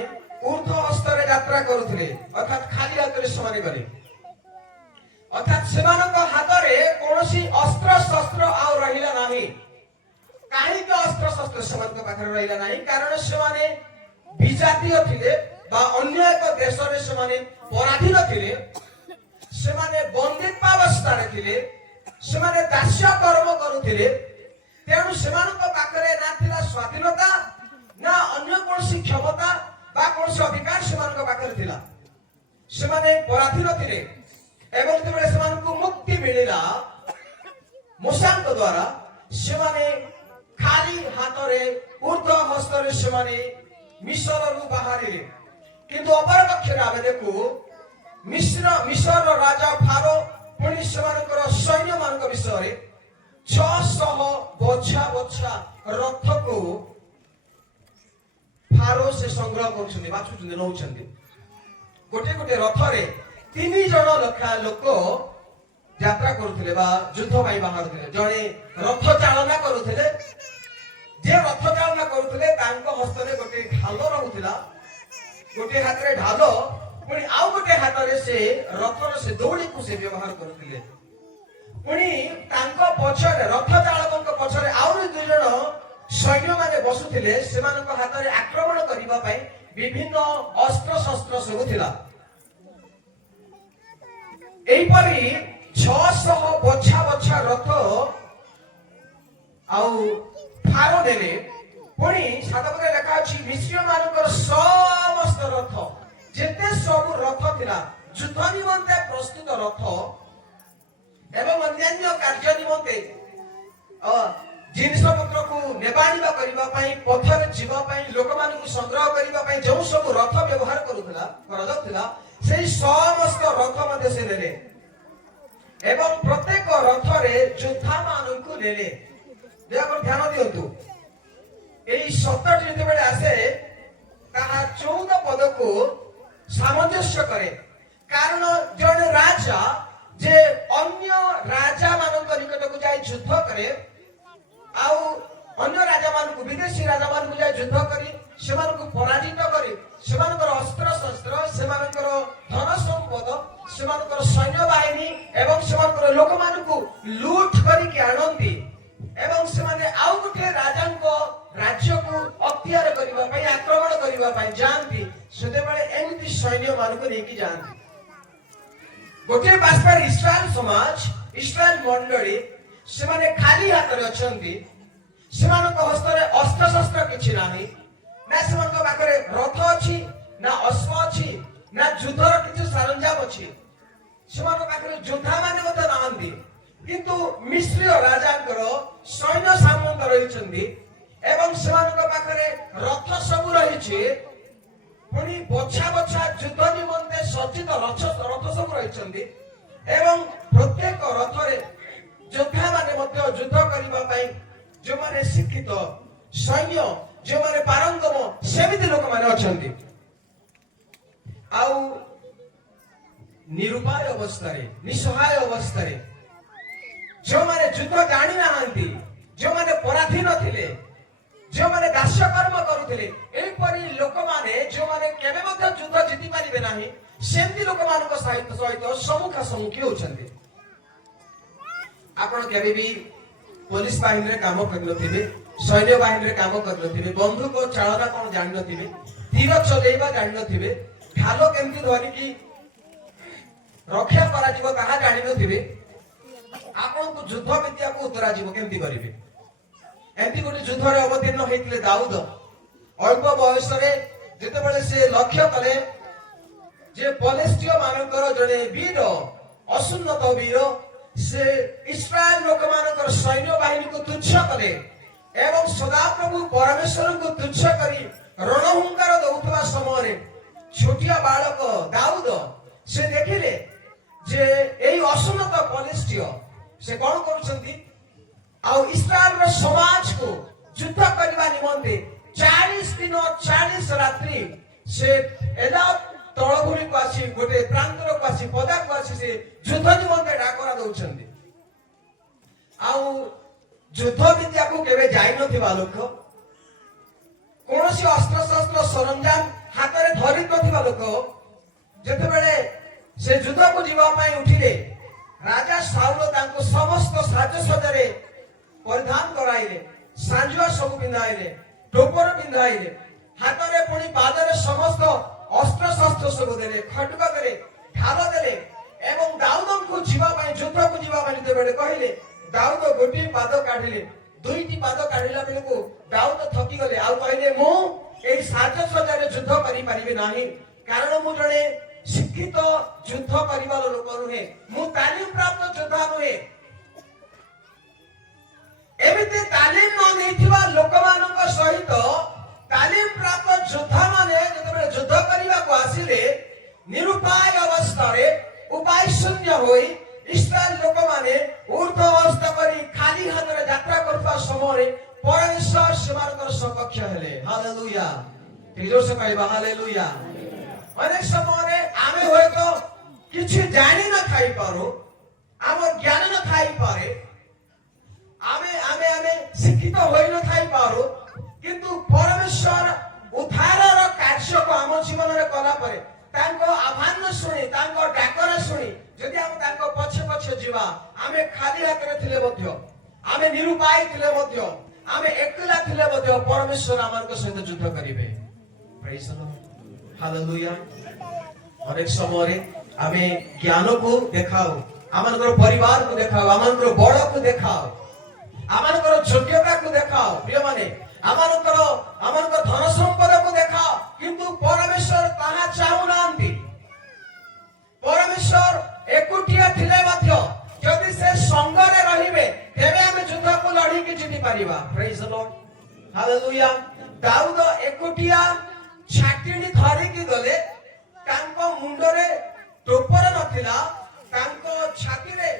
ଊର୍ଦ୍ଧ୍ୱ ହସ୍ତରେ ଯାତ୍ରା କରୁଥିଲେ, ଅର୍ଥାତ୍ ଖାଲି ହାତରେ ସେମାନେ ଗଲେ, ଅର୍ଥାତ୍ ସେମାନଙ୍କ ହାତରେ କୌଣସି ଅସ୍ତ୍ର ଶସ୍ତ୍ର ଆଉ ରହିଲା ନାହିଁ। କାହିଁକି ଅସ୍ତ୍ର ଶସ୍ତ୍ର ସେମାନଙ୍କ ପାଖରେ ରହିଲା ନାହିଁ? କାରଣ ସେମାନେ ବିଜାତୀୟ ଥିଲେ ବା ଅନ୍ୟ ଏକ ଦେଶରେ ସେମାନେ ପରାଧୀନ ଥିଲେ, ସେମାନେ ବନ୍ଦିତ୍ୱାବସ୍ଥାରେ ଥିଲେ, ସେମାନେ ଦାସ୍ୟ କର୍ମ କରୁଥିଲେ। ତେଣୁ ସେମାନଙ୍କ ପାଖରେ ନା ଥିଲା ସ୍ୱାଧୀନତା, ନା ଅନ୍ୟ କୌଣସି କ୍ଷମତା ବା କୌଣସି ଅଧିକାର ସେମାନଙ୍କ ପାଖରେ ଥିଲା। ସେମାନେ ପରାଧୀନ ଥିଲେ ଏବଂ ଯେତେବେଳେ ସେମାନଙ୍କୁ ମୁକ୍ତି ମିଳିଲା ମୂଷାଙ୍କ ଦ୍ୱାରା, ସେମାନେ ଖାଲି ହାତରେ ଊର୍ଦ୍ଧ୍ୱ ହସ୍ତରେ ସେମାନେ ମିଶରରୁ ବାହାରିଲେ किंतु अपर पक्षरे आमे देखु मिस्र राजा फारो पुणी सेमानकर सैन्य मानक विषय 600 बछा बछा रथ को फारो से संग्रह कर बाछुंट नौ गोटे गोटे रथ रे 3 जन लखा लोक यात्रा करुले युद्ध बाहर जड़े रथ चालना करुले जे रथ चालना करुले हस्त में गोटे ढाल रहुला गोटे हाथ में ढाल पुणी आउ गोटे हाथ में से रथर से दौड़ी को से व्यवहार करुले पुणी पछरे रथ चालक पछरे आउरी 2 जन सैन्य माने बसुथिले सेमानक हाथ में आक्रमण करिबा पई विभिन्न अस्त्र शस्त्र सब थिला एपरी 600 बछा बछा रथ आउ फारो देले पुणी सातपदे लेखा अछि मिस्र मानकर समस्त रथ जेते सब रथ थिला युद्ध निमंते प्रस्तुत रथ एवं अन्य कार्य निमंते जिनिस पत्र को नेबाणीबा करिबा पई पथर जीवा पई लोक मानकु संग्रह करिबा पई जो सब रथ व्यवहार करा सेई समस्त रथ मध्ये से लेले एवं प्रत्येक रथ रे योद्धा मानकु लेले देखो ध्यान दियंतु एई शब्द जेते बेले आसे ताहा 14 पद को सामंजस्य करे कारण जने राजा जे अन्य राजा मानक निकट को जाय युद्ध करे आउ अन्य राजा मानकु विदेशी राजा मानकु जाय युद्ध करी सेमानकु पराजित करी सेमानकर अस्त्र शस्त्र सेमानकर धन संपद सेमानकर सैन्य बाहिनी एवं सेमानकर लोक मानकु लूट करी के आनंदी एवं सेमाने आउ गुटे राजांको राज्य को अख्तियार करिबा पई आक्रमण करिबा पई जानती सेते बेले एमिति सैन्य मानकु नेकी जानती गोटे पासपर इस्राएल समाज इस्राएल मंडली सेमाने खाली हाथ रे अछंती सेमानक हस्त रे अस्त्र शस्त्र किछि नाही ना सेमानक पाखरे रथ अछि ना अश्व अछि ना युद्धर किछि सरंजाम अछि सेमानक पाखरे योद्धा माने मत नाहंती किंतु मिस्र राजांकर सैन्य सामंत रहिचंती एवं सेमानक पाखरे रथ सब रहिछि पुणी बछा बछा युद्ध निमंते सज्जित रथ सब रहिचंती एवं प्रत्येक रथ रे योद्धा माने मध्य युद्ध करिबा पई जो माने शिक्षित सैन्य जो माने पारंगम सेमिति लोक माने अछंती आउ निरुपाय अवस्था रे निसहाय अवस्था रे जो माने युद्ध जानि नाहंती जो माने पराधीन थिले जो माने दास्य कर्म करुथिले एई परि लोक माने जो माने केबे मध्य युद्ध जीति पारिबे नाही सेमति लोक मानक सहित सम्मुखा सम्मुखी होछंती आपण केबे भी पुलिस बाहिनी रे काम करनथिबे सैन्य बाहिनी रे काम करनथिबे बंदूक चालना कोन जाननथिबे तीर चलेइबा जाननथिबे ढाल केमति धरि की रक्षा करा जीव ताहा जाननथिबे आपण को युद्ध विद्या को उतरा जीव केमति करिवे एंती गोटे युद्ध रे अवतीर्ण हेतिले दाऊद अल्प बयस रे जेते बेले से लक्ष्य कले जे पलेस्टियो मानकर जने वीर असुन्नत वीर से इस्राएल लोक मानकर सैन्य बाहिनी को तुच्छ करे एवं सदा प्रभु परमेश्वर को तुच्छ करी रणहुंकार दउतबा समय रे छोटिया बालक दाऊद से देखिले जे एई असुन्नत पलेस्टियो से कोन करछंती आ इस्राएल रो समाज को युद्ध करबा निमंते 40 दिन 40 रात्रि से एला तळभूमि को आसी गोटे प्रांतर को आसी पदा को आसी से युद्ध निमंते डाकरा दउछंती आउ युद्ध विद्या को केबे जाई नथिबा लोक कोनोसी अस्त्र शस्त्र सरंजाम हाथ रे धरि नथिबा लोक जेते बेले से युद्ध को जीवा पई उठिले राजा साउल तांको समस्त साज सजरे परिधान कराइले सांजुआ सब पिंधाइले टोपर पिंधाइले हाथ रे पुणी पाद रे समस्त अस्त्र शस्त्र सब देले खड्ग देले ढाल देले एवं दाऊद को जीवा पई युद्ध को जीवा पई बेले कहिले दाऊद गोटी पाद काढिले दुईटी पाद काढिला बेले को दाऊद थकी गले आ कहिले मु एई साज सजारे युद्ध करि परिबे नाही कारण मु जणे शिक्षित युद्ध करिवार लोक नुहे मु तालीम प्राप्त योद्धा नुहे एमिते तालीम न नेथिबा लोक मानक सहित तालीम प्राप्त योद्धा माने जतबे युद्ध करिवा को जोर से कहबा हालेलुया। अनेक समय आमे होय तो किछि जानि न थाई पारो, आम ज्ञान न थाई पारे, आमे आमे आमे शिक्षित होई न थाई पारो, किंतु परमेश्वर उद्धारर कार्य को आम जीवन रे कला परे तांको आह्वान सुनी, तांको डाकर सुनी जदि हम तांको पछे पछे जीवा, आमे खाली हाथ रे थिले मध्य, आमे निरुपाय थिले मध्य, आमे एकला थिले मध्य परमेश्वर आमन सहित युद्ध करिवे। Praise the lord, hallelujah. अनेक समय आमे ज्ञान को देखाओ, आमनकर परिवार को देखाओ, आमनकर बड़ को देखाओ, आमनकर योग्यता को देखाओ, प्रिय माने आमनकर धन संपद को देखाओ, किंतु परमेश्वर ताहा चाहू नांती। परमेश्वर एकुटिया थिले मध्य जदि से संग रे रहिबे तेबे आमे युद्ध को लड़ी के जीति परिबा। Praise the lord, hallelujah. Daud एकुटिया छाटिनी धरि की गले, तांको मुंडरे टोपर नथिला, तांको छाती रे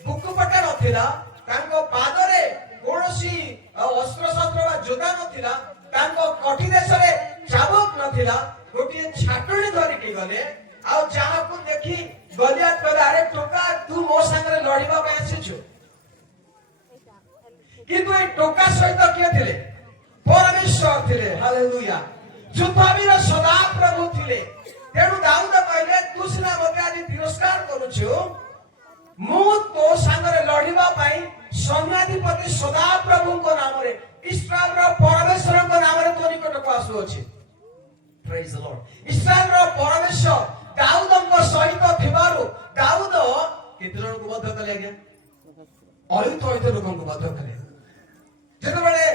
बुकुपटा नथिला, तांको पादरे कोनोसी अस्त्र शस्त्र वा जोधा नथिला, तांको कठी देशरे चाबुक नथिला, गोटिए छाटुनी धरि की गले आ जहा को देखि गलिया करे, अरे टोका तू मो संगे लड़िबा पे आछिछु, किंतु ए टोका सहित के थिले? परमेश्वर थिले। हालेलुया। युद्धवीर सदा प्रभु थिले। तेणु दाऊद कहले तू सिना मते आज तिरस्कार करूछु, मु तो संगे लड़िबा पई सैन्याधिपति सदा प्रभु को नाम रे, इस्राएल रो परमेश्वर को नाम रे तो निकट को आसु अछि। Praise the lord. इस्राएल रो परमेश्वर दाऊद को सहित थिबारु दाऊद केते जन को बद्ध कले आज्ञा? अयुत लोगों को बद्ध कले। जेते बळे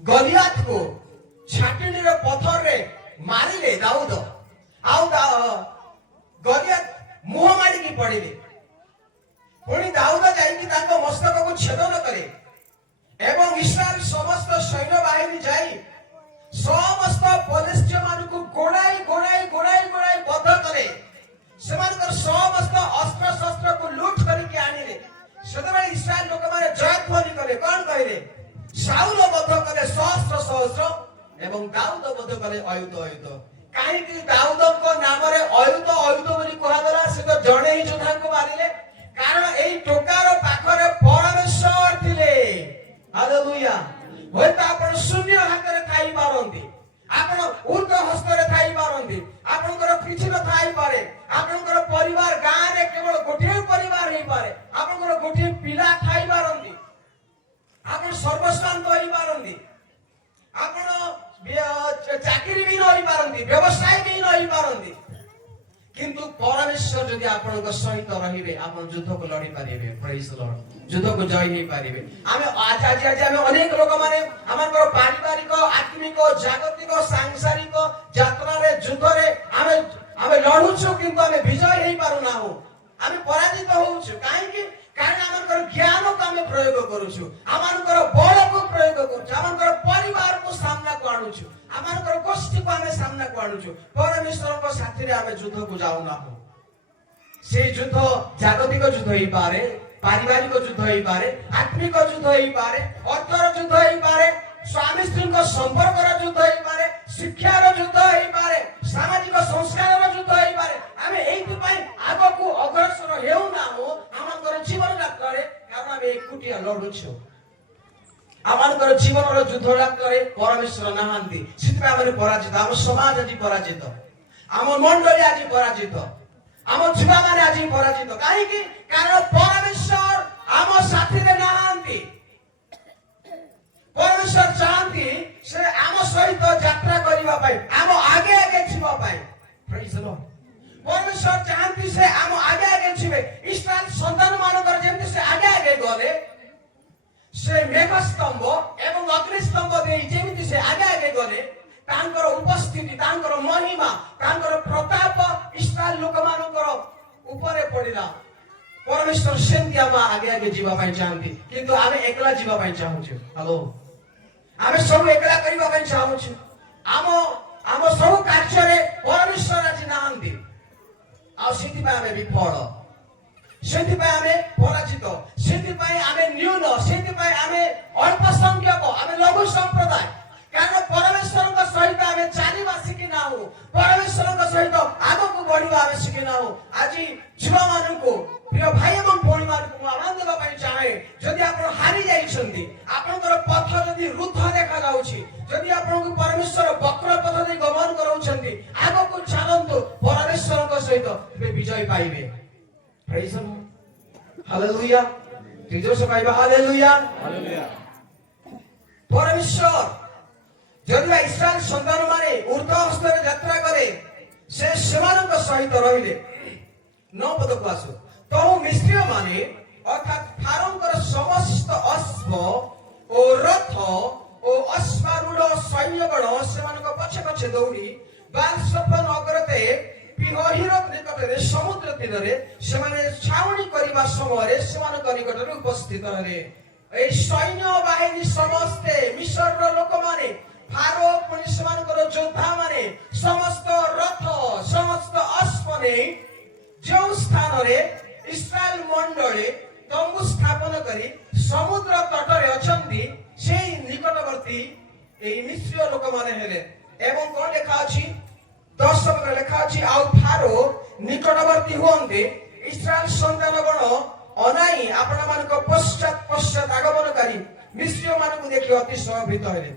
गलियात को छाटिनी रे पत्थर रे मारिले दाऊद, आउ गलियात मुह मारी की पड़िले, पुणी दाऊद जाई कि ताको मस्तक को छेदन करे एवं इस्राएल समस्त सैन्य बाहिनी जाई समस्त फलिस्तीय मान को गोड़ाई गोड़ाई गोड़ाई गोड़ाई बद्ध करे, सेमानकर समस्त अस्त्र शस्त्र को लूट करी के आनिले। सेतबे इस्राएल लोक माने जयध्वनि करे, कोन कहले? शाऊल बद्ध करे सहस्त्र सहस्त्र एवं दाऊद बद्ध करे अयुत अयुत। काहे कि दाऊद को नाम रे अयुत अयुत बोली कहा गला, से तो जणे ही जोधा को मारिले, कारण एई टोकार पाखरे परमेश्वर थिले। हालेलुया। होय त आपण शून्य हातरे थाई पारंती, आपण उर्ध हस्ତରେ थाई पारंती, आपणकर किछि न थाई पारे, आपणकर परिवार गां रे केवल गोटिए परिवार हे पारे, आपणकर गोटिए पिला थाई पारंती, आपण सर्वशांत होई पारंती, आपण चाकरी भी नहीं पारंती, व्यवसाय भी नहीं पारंती, किंतु परमेश्वर यदि आपन सहित रहिबे आपन युद्ध को लड़ी पारिबे। Praise the Lord. युद्ध को जय नहीं पारिबे। आमे आज आमे अनेक लोक माने हमर पारिवारिक आत्मिक जागतिक सांसारिक यात्रा रे युद्ध रे आमे लढुछु, किंतु आमे विजय हेई पारु ना हो, आमे पराजित होउछु। काहे कि कारण हमर ज्ञान को आमे प्रयोग करूछु, हमर बल को प्रयोग करूछु, हमर परिवार को सामना को आणुछु, हमर गोष्ठी को आमे सामना को आणुछु। परमेश्वर को साथी रे आमे युद्ध को जाउ ना हो। से युद्ध जागतिक युद्ध हेई पारे, पारिवारिक युद्ध हेई पारे, आत्मिक युद्ध हेई पारे, अर्थर युद्ध हेई पारे, स्वामी स्त्री को संपर्क रो युद्ध हेई पारे, शिक्षा रो युद्ध हेई पारे, सामाजिक संस्कार रो युद्ध हेई पारे। आमे एइति पई आगो को अग्रसर हेउ ना हो हमर जीवन यात्रारे, कारण आमे एकुटिया लढुछु। आमनकर जीवन रो युद्ध यात्रारे परमेश्वर नाहांती, सितपा आमे पराजित, आम समाज आज पराजित, आम मंडली आज पराजित, आम जुवा माने आज पराजित। काहे कि कारण परमेश्वर आम साथी रे नाहांती। परमेश्वर चाहती से आम सहित यात्रा करिबा पाई, आम आगे आगे छिबा पाई। Praise the lord. परमेश्वर चाहती से आम आगे आगे छिबे। इस्राएल संतान मानकर जेंति से आगे आगे गले, से मेघ स्तंभ एवं अग्नि स्तंभ दे जेंति से आगे आगे गले, तांकर उपस्थिति, तांकर महिमा, तांकर प्रताप इस्राएल लोक मानकर ऊपर पड़िला। परमेश्वर सेंति आम आगे आगे जीवा पाई चाहती, किंतु आमे एकला जीवा पाई चाहूछु। हेलो, आमे सब एकला करिबा पाई चाहूछु। आम सब कार्य रे परमेश्वर आज नाहांती, आ सेति पाई आमे विफल, सेति पाई आमे पराजित, सेति पाई आमे न्यून, सेति पाई आमे अल्पसंख्यक, आमे लघु संप्रदाय। कारण परमेश्वर सहित आम चलवा शिखिना परमेश्वर सहित आग को बढ़ा आम शिखिना आज झुआ मान प्रिय भाई एवं भौणी मान आह्वान देवाई चाहे जदि आप हारी जाइछंती आपनकर पथ जदि रुद्ध देखा जाउछि जदि आपनको परमेश्वर वक्र पथ दे गमन कराउछंती आग को चलंतु परमेश्वर सहित वे विजय पाइबे प्रेज द लॉर्ड हालेलुया जोर से कहबा हालेलुया हालेलुया परमेश्वर जदि इस्राएल संतान माने ऊर्ध्व हस्तर यात्रा करे से सेमानक सहित रहिले 9 पद को आसु तो मिस्त्रीय माने अर्थात फारोंकर समस्त अश्व ओ रथ ओ अश्वारूढ़ सैन्यगण सेमानक पछे पछे दौड़ी बालसफन अग्रते पिहहिरत निकटरे समुद्र तीरे सेमाने छाउणी करिबा समय सेमानक निकटरे उपस्थित रहे ए सैन्य बाहिनी समस्ते मिस्र लोक माने फारो पुनि सेमानकर योद्धा माने समस्त रथ समस्त अश्व ने जो स्थान रे इस्राएल मंडले तंबू स्थापन करी समुद्र तटरे अछंती सेई निकटवर्ती एई मिस्रीय लोक माने हेले एवं कोन लेखा अछि 10 पद लेखा अछि आउ फारो निकटवर्ती होंते इस्राएल संतानगण अनाई आपण मानक पश्चात पश्चात आगमनकारी मिस्रीय मानकु देखि अति भयभीत हेले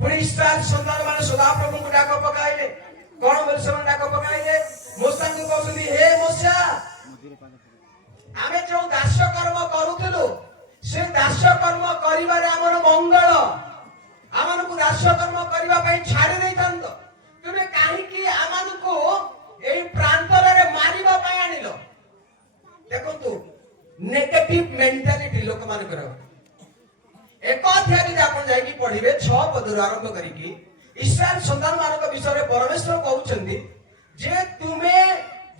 पुनि इस्राएल संतान माने सदा प्रभु को डाक पकाइले कोन बोल से डाक पकाइले मूसा को कहउछथि हे मूसा आमे जो दास्य कर्म करूथिलु से दास्य कर्म करिबारे हमर मंगल आमानकु दास्य कर्म करिबा पई छाडी दैतांत तुमे काहे कि आमानकु एई प्रांतरे मारिबा पई आनिलो देखंतु नेगेटिव मेंटालिटी लोक मानकर एक अध्याय जे आपण जाई कि पढिबे 6 पदरु आरंभ करी कि इस्राएल संतान मानक विषय परमेश्वर कहउछन्ती जे तुमे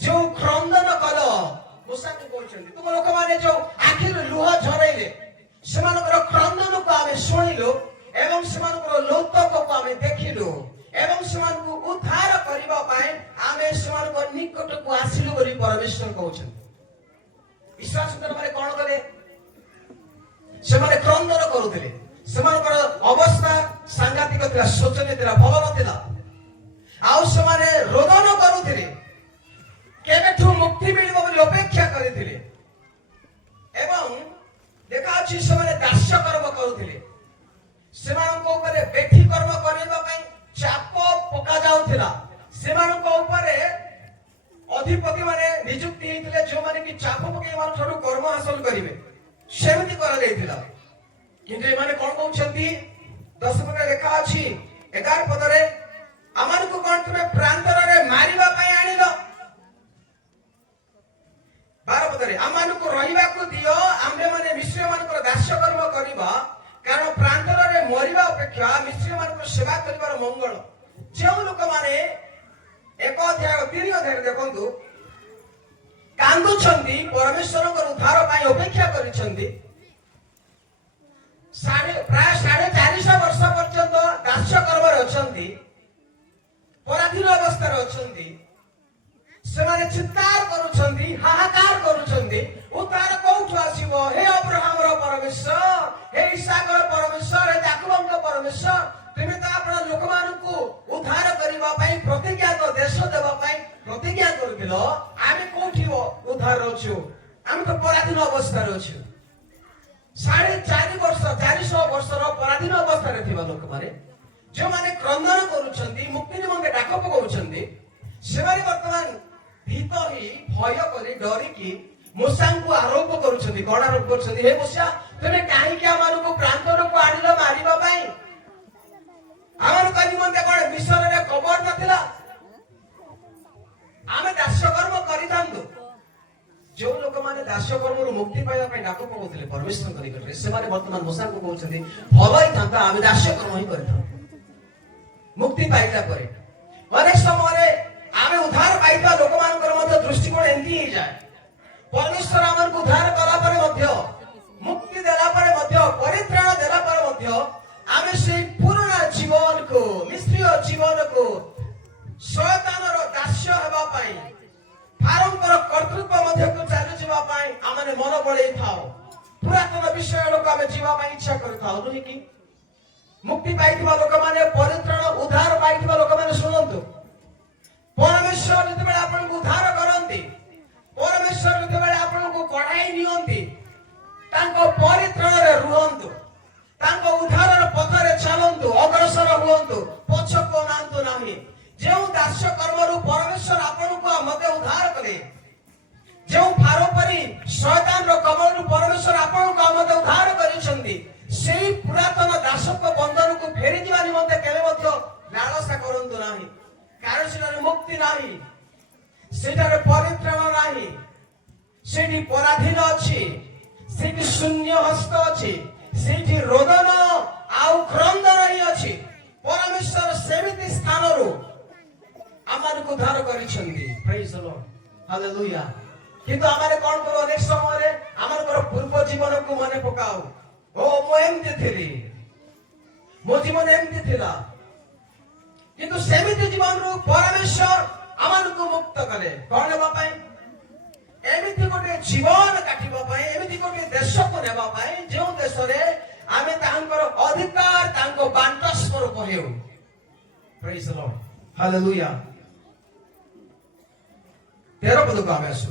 जो क्रंदन कल मूसा को कहउछन्ती तुम लोक माने जो आखिर लुह झरैले सेमानकर क्रंदन को आमे सुनिलो एवं सेमानकर लौतक को आमे देखिलो एवं सेमानकु उद्धार करिबा पाए आमे सेमानकर निकट को आसिलु बोली परमेश्वर कहउछन्ती इस्राएल संतान माने कोन कले सेमाने क्रंदन करूथिले सेमानकर अवस्था सांघातिक थिला शोचनीय थिला भल नथिला आउ सेमाने रोदन करूथिले केबेठु मुक्ति मिलिबो बोली अपेक्षा करिथिले एवं देखा अछि सेमाने दास्य कर्म करूथिले सेमानक ऊपर बेठी कर्म करिबा पई चाप पका जाउथिला सेमानक ऊपर अधिपति माने नियुक्ति हेतिले जो माने कि चाप पके मान थोडु कर्म हासिल करिवे सेमति करा जाइथिला किंतु एमाने कोन कहउछन्ती 10 पद लेखा अछि 11 पदरे आमानकु कोन तुमे प्रांतरे मारिबा पई आनिलो 12 पदरे आमानकु रहिबा को दियो आम्रे माने मिस्र मानकर दास्य कर्म करिबा कारण प्रांतरे मरिबा अपेक्षा मिस्र मानकर सेवा करिबार मंगल जे लोक माने एक अध्याय 3 अध्याय देखंतु कांदुछन्ती परमेश्वर उद्धार पाई अपेक्षा करिछन्ती प्राय 450 वर्ष पर्यंत दास्य कर्म अछन्ती पराधीन अवस्था अछन्ती सेमाने चित्कार करूछन्ती हाहाकार करूछन्ती उद्धार कोठु आसीबो हे अब्राहम रो परमेश्वर हे इसहाक रो परमेश्वर हे याकूब रो परमेश्वर तुमे त आपन लोकमानकु उद्धार करिबा पई प्रतिज्ञा को देश देबा पई प्रतिज्ञा करथिलो आमे कोठी उद्धार रहछु आमे तो पराधीन अवस्था रहछु 4.5 वर्ष 400 वर्ष रो पराधीन अवस्था रे थिबा लोक माने जो माने क्रंदन करूछन्ती मुक्ति निमंते डाक पकाउछन्ती सेमाने वर्तमान भीत ही भय करी डरी कि मूसा को आरोप करूछन्ती कोन आरोप करूछन्ती हे मूसा तमे काहे कि आमानको प्रांतर को आनिलो मारिबा पई आमार का निमंते कोन मिस्र रे कबर नथिला आमे दास्य कर्म करितांदु जो लोक माने दास्य कर्म रु मुक्ति पाइबा पई डाक पकाउथिले परमेश्वर करी करले सेमाने वर्तमान मूसा को कहउछन्ती भलै थांता आमे दास्य कर्म ही करिथां मुक्ति पाइला परे अनेक समय आमे उद्धार पाइबा लोक मानकर मध्य दृष्टिकोण एंती ही जाय परमेश्वर आमन को उद्धार कला परे मध्य मुक्ति देला परे मध्य परित्राण देला परे मध्य आमे से पुराना जीवन को मिस्त्रीय जीवन को शयतानर दास्य हेबा पई फारोंकर कर्तृत्व मध्य को चालू जीवा पई आमने मन बळै थाओ पुरातन विषय लोक आमे जीवा पई इच्छा करथाओ नहीं कि मुक्ति पाइथिबा लोक माने परित्राण उद्धार पाइथिबा लोक माने सुनंतु परमेश्वर जते बेले आपन को उद्धार करंती परमेश्वर जते बेले आपन को कढाई नियंती तांको परित्राण रे रुहंतु तांको उद्धार रे पथ रे चलंतु अग्रसर हुअंतु पछको नांतु नाही जेउ दास्य कर्म रु परमेश्वर आपन को मते उद्धार करे जेउ फारो परी शैतान रो कमल रु परमेश्वर आपन को मते उद्धार करिसंती सेही पुरातन दासक बंधन को फेरी दिवा निमंते केले मध्य लालसा करंतु नाही कारण सेटारे मुक्ति नाही सेटारे परित्राण नाही सेठी पराधीन अछि सेठी शून्य हस्त अछि सेठी रोदन आउ क्रंदन ही अछि परमेश्वर सेमिति स्थान रु आमार को उद्धार करिसंती प्रेज द लॉर्ड हालेलुया किंतु आमारे कोन करो अनेक समय रे आमार को पूर्व जीवन को मने पकाओ ओ मो एमती थिली मो जीवन एमती थिला किंतु सेमिति जीवन रु परमेश्वर आमार को मुक्त करे कोन लेबा पई एमिति गोटे जीवन काटिबा पई एमिति गोटे देश को नेबा पई जो देश रे आमे तांकर अधिकार तांको बांटस पर पहेउ प्रेज द लॉर्ड हालेलुया 13 पद को आमे आसु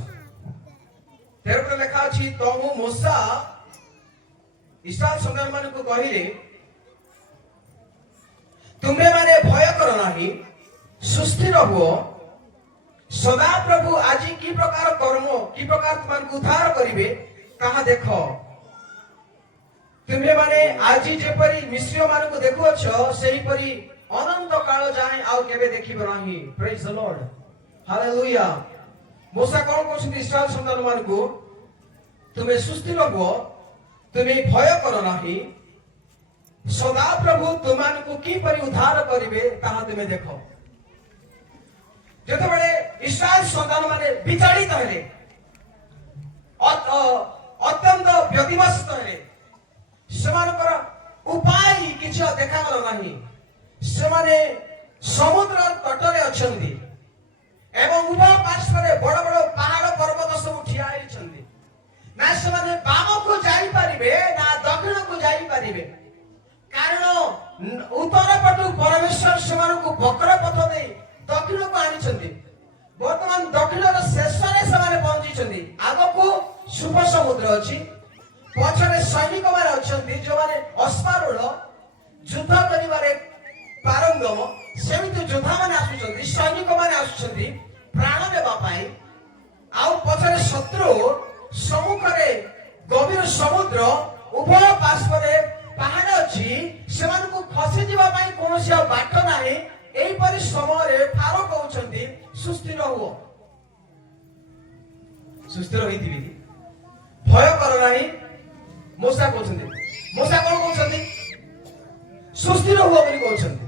13 पद लेखा अछि तमु मूसा इस्राएल संतान मान को कहिले तुम्हे माने भय करो नाही सुस्थिर हुओ सदा प्रभु आज की प्रकार कर्म की प्रकार तुमन को उद्धार करिवे कहा देखो तुम्हे माने आज जेपरी मिस्र मान को देखो छ सेही परी अनंत काल जाय आउ केबे देखिबो नाही प्रेज द लॉर्ड हालेलुया मूसा कोन कहउछथि इस्राएल संतान मान को तुम्हे सुस्थिर हुओ तुम्हें भय करो नाही सदा प्रभु तुमान को की परि उद्धार करिवे ताहा तुम्हें देखो जते बेले इस्राएल संतान माने विचलित हेले अत्यंत व्यतिमस्त हेले सेमानकर उपाय किछ देखा गलो नाही सेमाने समुद्र तटरे अछंती एवं उभय पार्श्वरे बड़ बड़ पहाड़ पर्वत सब ठिया आइछंती ना सेमाने बाम को जाई परिबे ना दक्षिण को जाई परिबे कारण उत्तर पटु परमेश्वर सेमान को वक्र पथ दे दक्षिण को आनी छंती वर्तमान दक्षिण रो शेष रे सेमाने पहुंची छंती आगो को सुप समुद्र अछि पछरे सैनिक माने अछंती जो माने अश्वारूढ़ युद्ध करिवारे पारंगम सेमिति योद्धा माने आसुछंती सैनिक माने आसुछंती प्राण देबा पई आउ पछरे शत्रु सम्मुखरे गभीर समुद्र उभय पार्श्वरे पहाड़ अछि सेमान को खसी जीवा पई कोनोसी बाट नाही एई परि समय रे फारो कहउछंती सुस्थिर हुओ सुस्थिर होइतिबी भय कर नाही मूसा कहउछंती मूसा कोन कहउछंती सुस्थिर हुओ बोली कहउछंती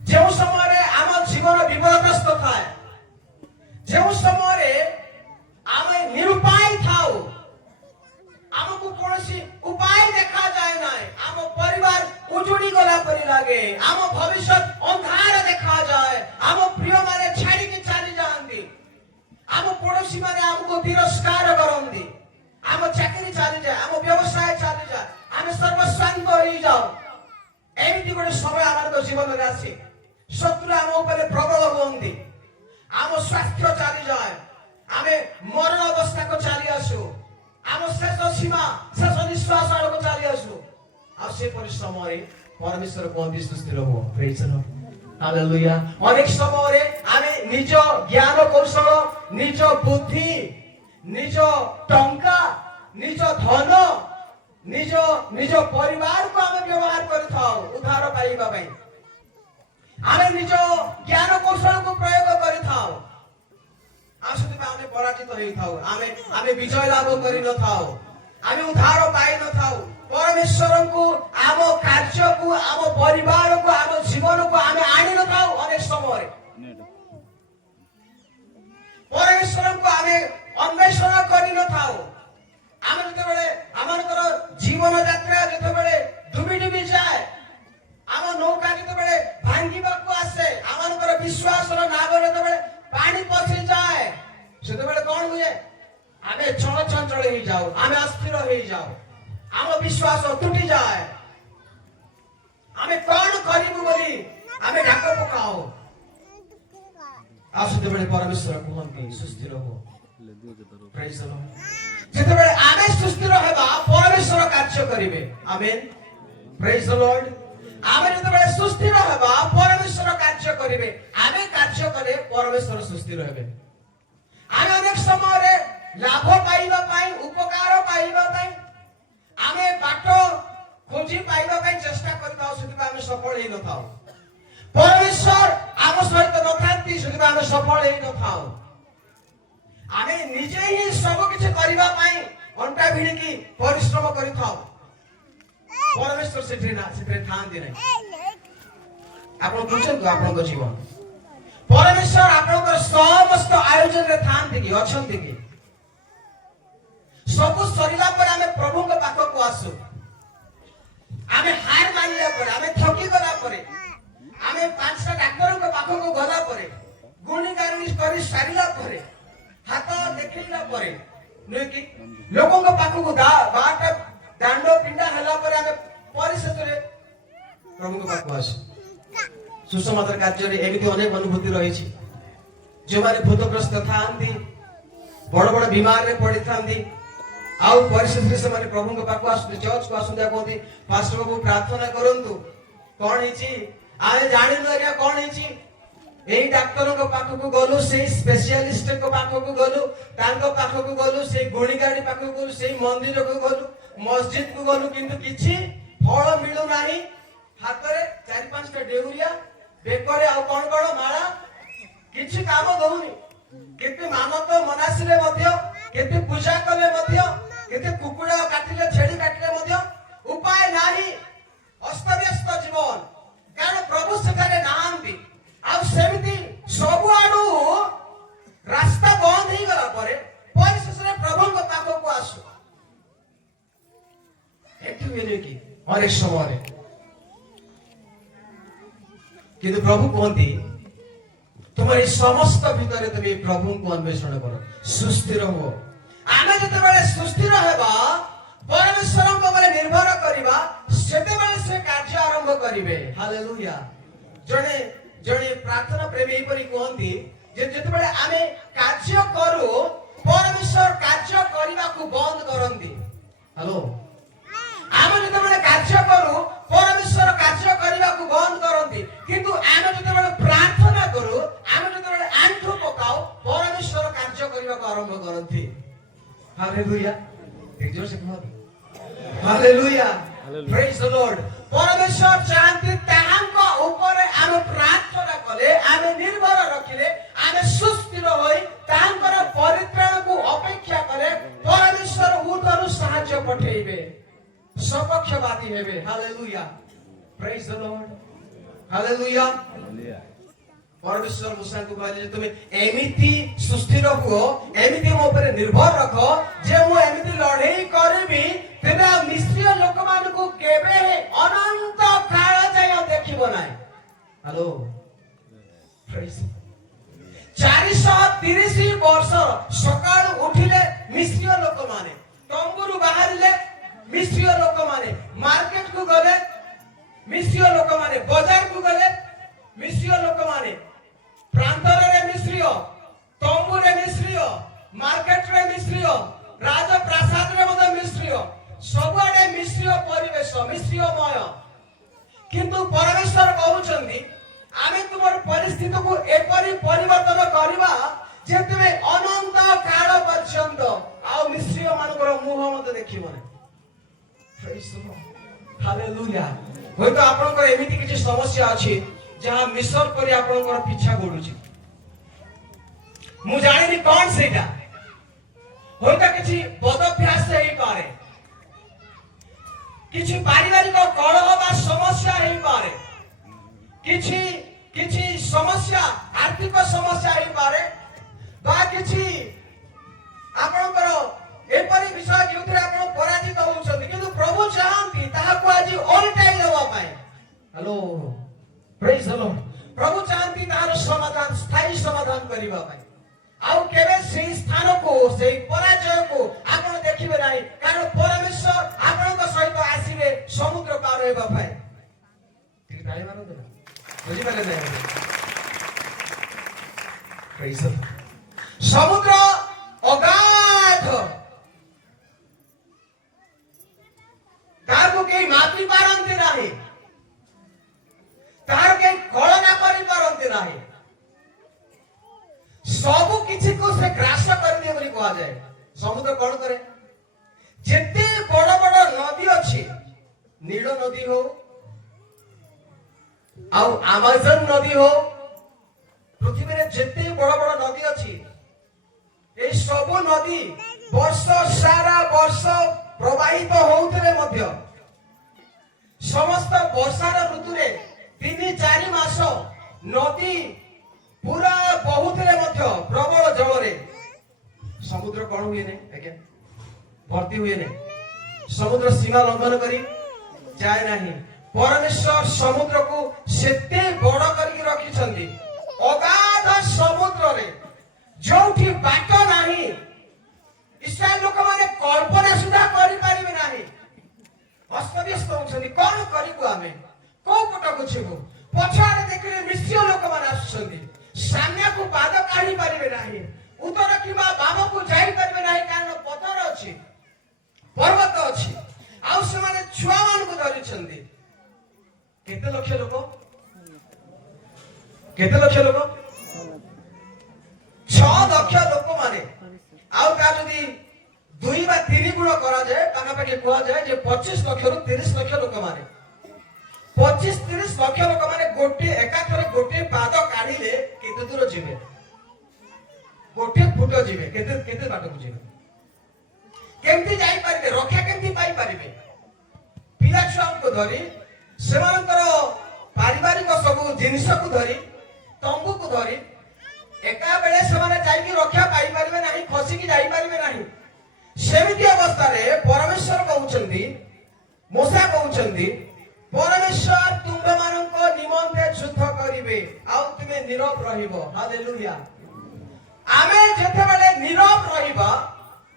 जेउ समय रे आम जीवन विपदग्रस्त थाए जेउ समय रे आमे निरुपाय थाओ आमको कोनसी उपाय देखा जाए नाय आम परिवार उजुड़ी गला परि लागे आम भविष्य अंधार देखा जाए आम प्रिय माने छाड़ी के चली जांदी आम पड़ोसी माने हमको तिरस्कार करंदी आम चाकरी चली जाए आम व्यवसाय चली जाए आम सर्वस्वांग होई जाओ एमिति गोटे समय आमार जीवन रे आसी शत्रु आम ऊपर प्रबल होंदी आम स्वास्थ्य चली जाए आमे मरण अवस्था को चली आसु आम शेष सीमा शेष निश्वास आड़ को चली आसु आ से परिश्रम रे परमेश्वर कहती सुस्थिर हो प्रेज द लॉर्ड हालेलुया अनेक समय रे आमे निज ज्ञान कौशल निज बुद्धि निज टंका निज धन निज निज परिवार को आमे व्यवहार करथाओ उद्धार पाइबा पई आमे निज ज्ञान कौशल को प्रयोग करथाओ आसुति आमे पराजित होई थाओ आमे विजय लाभ करि न थाओ आमे उद्धार पाइ न थाओ परमेश्वर को आम कार्य को आम परिवार को आम जीवन को आमे आनि न थाओ अनेक समय परमेश्वर को आमे अन्वेषण करि न थाओ आमे जते बेले आमनकर जीवन यात्रा जते बेले डुबी डुबी जाए आम नौका जते बेले भांगिबा को आसे आमनकर विश्वास रो नाग जते बेले पानी पसी जाए सेते बेले कोन हुए आमे चल चंचल ही जाओ आमे अस्थिर ही जाओ आम विश्वास टूटी जाए आमे डाक पकाओ आसुते बेले परमेश्वर कहंती सुस्थिर हो प्रेज द लॉर्ड जेते बेले आमे सुस्थिर हेबा परमेश्वर कार्य करिवे आमेन प्रेज द लॉर्ड आमे जेते बेले सुस्थिर हेबा परमेश्वर कार्य करिवे आमे कार्य करे परमेश्वर सुस्थिर हेबे आमे अनेक समय रे लाभ पाइबा पाई उपकार पाइबा पाई आमे बाटो खोजी पाइबा पाई चेष्टा करताओ सेति आमे सफल हे नथाओ परमेश्वर आम सहित नथांती सेति आमे सफल हे नथाओ आमे निजे ही सब किछ करिबा पाई अंटा भिड़की परिश्रम करिथाओ परमेश्वर सेठे थांती नै आपण बुझंतु आपन जीवन परमेश्वर आपन समस्त आयोजन रे थांती कि अछंती कि सब सरिला पर आमे प्रभु के पाख को आसु आमे हार मानिला पर आमे थकी गला पर आमे पांचटा डाक्टर के पाख को गला पर गुणी गारुणी करी सारिला पर हाथ देखिला पर नै कि लोगों के पाख को बाट दांडो पिंडा हला पर आमे परिशेष रे प्रभु के पाख को आसु सुसमाचार कार्य रे एमिति अनेक अनुभूति रही छी जो माने भूतग्रस्त थांती बड़ बड़ बीमार रे पड़ी थांती आउ परिशेष रे से माने प्रभु के पाख को आसु चर्च को आसु दे कोती पास्टर बाबू प्रार्थना करंतु कोन हिची आए जानि नरिया कोन हिची एई डाक्टर को पाख को गलु से स्पेशलिस्ट को पाख को गलु तांको पाख को गलु से गुणीगाड़ी पाख को गलु से मंदिर को गलु मस्जिद को गलु किंतु किछि फल मिलु नाही हाथ रे 4-5 टा डेउरिया बेकरे आ कोन कोन माळा किछि काम दउनी केते मानत मनासिरे मध्य केते पूजा कले मध्य केते कुकुड़ा काटिले छेड़ी काटिले मध्य उपाय नाही अस्तव्यस्त जीवन कारण प्रभु सेठारे नांती आ सेमिति सब आडू रास्ता बंद ही गला परे परिशेष रे प्रभु को पाख को आसु एठु मेरे की अनेक समय रे किंतु प्रभु कहती तुम्हारी समस्त भीतर तुम प्रभु को अन्वेषण करो सुस्थिर हो आमे जते बेले सुस्थिर हेबा परमेश्वर को बेले निर्भर करिबा सेते बेले से कार्य आरंभ करिवे हालेलुया जणे जणे प्रार्थना प्रेमी परि कहंती जे जते बेले आमे कार्य करू परमेश्वर कार्य करिबा को बंद करंती हेलो आमे जते बेले कार्य करू परमेश्वर कार्य करिबा को बंद करंती किंतु आमे जते बेले प्रार्थना करू आमे जते बेले आंठो पकाओ परमेश्वर कार्य करिबा को आरंभ करंती हालेलुया एक जोर से कहो हालेलुया प्रेज द लॉर्ड परमेश्वर चाहते ताहांको ऊपर आमे प्रार्थना कले आमे निर्भर रखिले आमे सुस्थिर होई ताहांकर परित्राण को अपेक्षा करे परमेश्वर उतरु सहाय्य पठेइबे सपक्षपाती हेबे hallelujah praise the lord hallelujah परमेश्वर मूसा को कहले जे तुमे एमिति सुस्थिर हो एमिति मो ऊपर निर्भर रखो जे मो एमिति लड़ाई करबी तेबे मिस्री लोक मान को केबे अनंत काल जाय देखिबो नाही हेलो प्रेज 430 वर्ष सकाळ उठिले मिस्री लोक माने तंबुरु बाहरिले मिस्री लोक माने मार्केट को गले मिस्री लोक माने बाजार को गले मिस्री लोक माने प्रांतर रे मिस्री तंबु रे मिस्री मार्केट रे मिस्री राज प्रासाद रे मद मिस्री सबआडे मिस्री परिवेश मिस्रीमय किंतु परमेश्वर कहउचंदी आमे तुमर परिस्थिति को एपरि परिवर्तन करबा जे तुमे अनंत काल पर्यंत आ मिस्री मानकर मुह मत देखिबो नै प्रेज द लॉर्ड हालेलुया होय तो आपन को एमिति किछि समस्या अछि जहां मिसर करी आपन को पीछा गोडुछि मु जानिनी कोन सेटा होय तो किछि बदभ्यास हेई पारे किछि पारिवारिक कलह बा समस्या हेई पारे किछि किछि समस्या आर्थिक समस्या हेई पारे बा किछि आपन को एपरि विषय जोथरे आपन पराजित होउछथि किंतु प्रभु चाहंती ताहा को आज ओलटाई देबा पाए हेलो प्रेज द लॉर्ड प्रभु चाहंती तार समाधान स्थायी समाधान करिबा पाए आउ केबे सेही स्थान को सेही पराजय को आपण देखिबे नाही कारण परमेश्वर आपण को सहित आसीबे समुद्र पार हेबा पाए ठीक ताई मानो ବୁଝିପାରିଲେ ନାହିଁ? Praise the Lord. ସମୁଦ୍ର ଅଗାଧ, ତାହାକୁ କେହି ମାପି ପାରନ୍ତି ନାହିଁ, ତାହାର କେହି କଳନା କରିପାରନ୍ତି ନାହିଁ। ସବୁ କିଛିକୁ ସେ ଗ୍ରାସ କରିଦିଏ ବୋଲି କୁହାଯାଏ। ସମୁଦ୍ର କଣ କରେ? ଯେତେ ବଡ ବଡ ନଦୀ ଅଛି, ନୀଳ ନଦୀ ହଉ ଆଉ ଆମାଜନ ନଦୀ ହଉ, ପୃଥିବୀରେ ଯେତେ ବଡ ବଡ ନଦୀ ଅଛି, এই ସବୁ ନଦୀ ବର୍ଷ ସାରା ବର୍ଷ ପ୍ରବାହିତ ହଉଥିଲେ ମଧ୍ୟ ସମସ୍ତ ବର୍ଷାର ଋତୁରେ 3-4 ମାସ ନଦୀ ପୁରା ବହୁଥିଲେ ମଧ୍ୟ ପ୍ରବଳ ଜଳରେ ସମୁଦ୍ର କଣ ହୁଏ ନାହିଁ? ଆଜ୍ଞା, ଭର୍ତ୍ତି ହୁଏ ନାହିଁ। ସମୁଦ୍ର ସୀମା ଲଙ୍ଘନ କରି ଯାଏ ନାହିଁ। ପରମେଶ୍ୱର ସମୁଦ୍ରକୁ ସେତେ ବଡ କରିକି ରଖିଛନ୍ତି। ଅଗାଧ ସମୁଦ୍ରରେ ଯୋଉଠି ବାଟ ନାହିଁ, ଇସ୍ରାଏଲ ଲୋକମାନେ କଳ୍ପନା ସୁଦ୍ଧା କରିପାରିବେ ନାହିଁ। ଅସ୍ତବ୍ୟସ୍ତ ହଉଛନ୍ତି, କଣ କରିବୁ ଆମେ, କୋଉ ପଟକୁ ଯିବୁ? ପଛଆଡେ ଦେଖିଲେ ମିଶ୍ର ଲୋକମାନେ ଆସୁଛନ୍ତି, ସାମ୍ନାକୁ ପାଦ କାଢି ପାରିବେ ନାହିଁ, ଉତ୍ତର କିମ୍ବା ବାମକୁ ଯାଇପାରିବେ ନାହିଁ, କାରଣ ପଥର ଅଛି, ପର୍ବତ ଅଛି, ଆଉ ସେମାନେ ଛୁଆମାନଙ୍କୁ ଧରିଛନ୍ତି। କେତେ ଲକ୍ଷ ଲୋକ? କେତେ ଲକ୍ଷ ଲୋକ? 6 ଲକ୍ଷ ଲୋକମାନେ। ଆଉ ତା ଯଦି 2 ବା 3 ଗୁଣ କରାଯାଏ, ପାଖାପାଖି କୁହାଯାଏ ଯେ 25 ଲକ୍ଷରୁ 30 ଲକ୍ଷ ଲୋକମାନେ। 25-30 ଲକ୍ଷ ଲୋକମାନେ ଗୋଟିଏ ଏକାଥରେ ଗୋଟିଏ ପାଦ କାଢିଲେ କେତେ ଦୂର ଯିବେ? ଗୋଟିଏ ଫୁଟ ଯିବେ। କେତେ ବାଟକୁ ଯିବେ? କେମିତି ଯାଇପାରିବେ? ରକ୍ଷା କେମିତି ପାଇପାରିବେ? ପିଲା ଛୁଆଙ୍କୁ ଧରି, ସେମାନଙ୍କର ପାରିବାରିକ ସବୁ ଜିନିଷକୁ ଧରି, ତମ୍ବୁକୁ ଧରି ଏକା ବେଳେ ସେମାନେ ଯାଇକି ରକ୍ଷା ପାଇପାରିବେ ନାହିଁ, ଖସିକି ଯାଇପାରିବେ ନାହିଁ। ସେମିତି ଅବସ୍ଥାରେ ପରମେଶ୍ୱର କହୁଛନ୍ତି, ମୋଶେ କହୁଛନ୍ତି, ପରମେଶ୍ୱର ତୁମମାନଙ୍କ ନିମନ୍ତେ ଯୁଦ୍ଧ କରିବେ ଆଉ ତୁମେ ନୀରବ ରହିବ। ହାଲେଲୁୟା। ଆମେ ଯେତେବେଳେ ନୀରବ ରହିବା,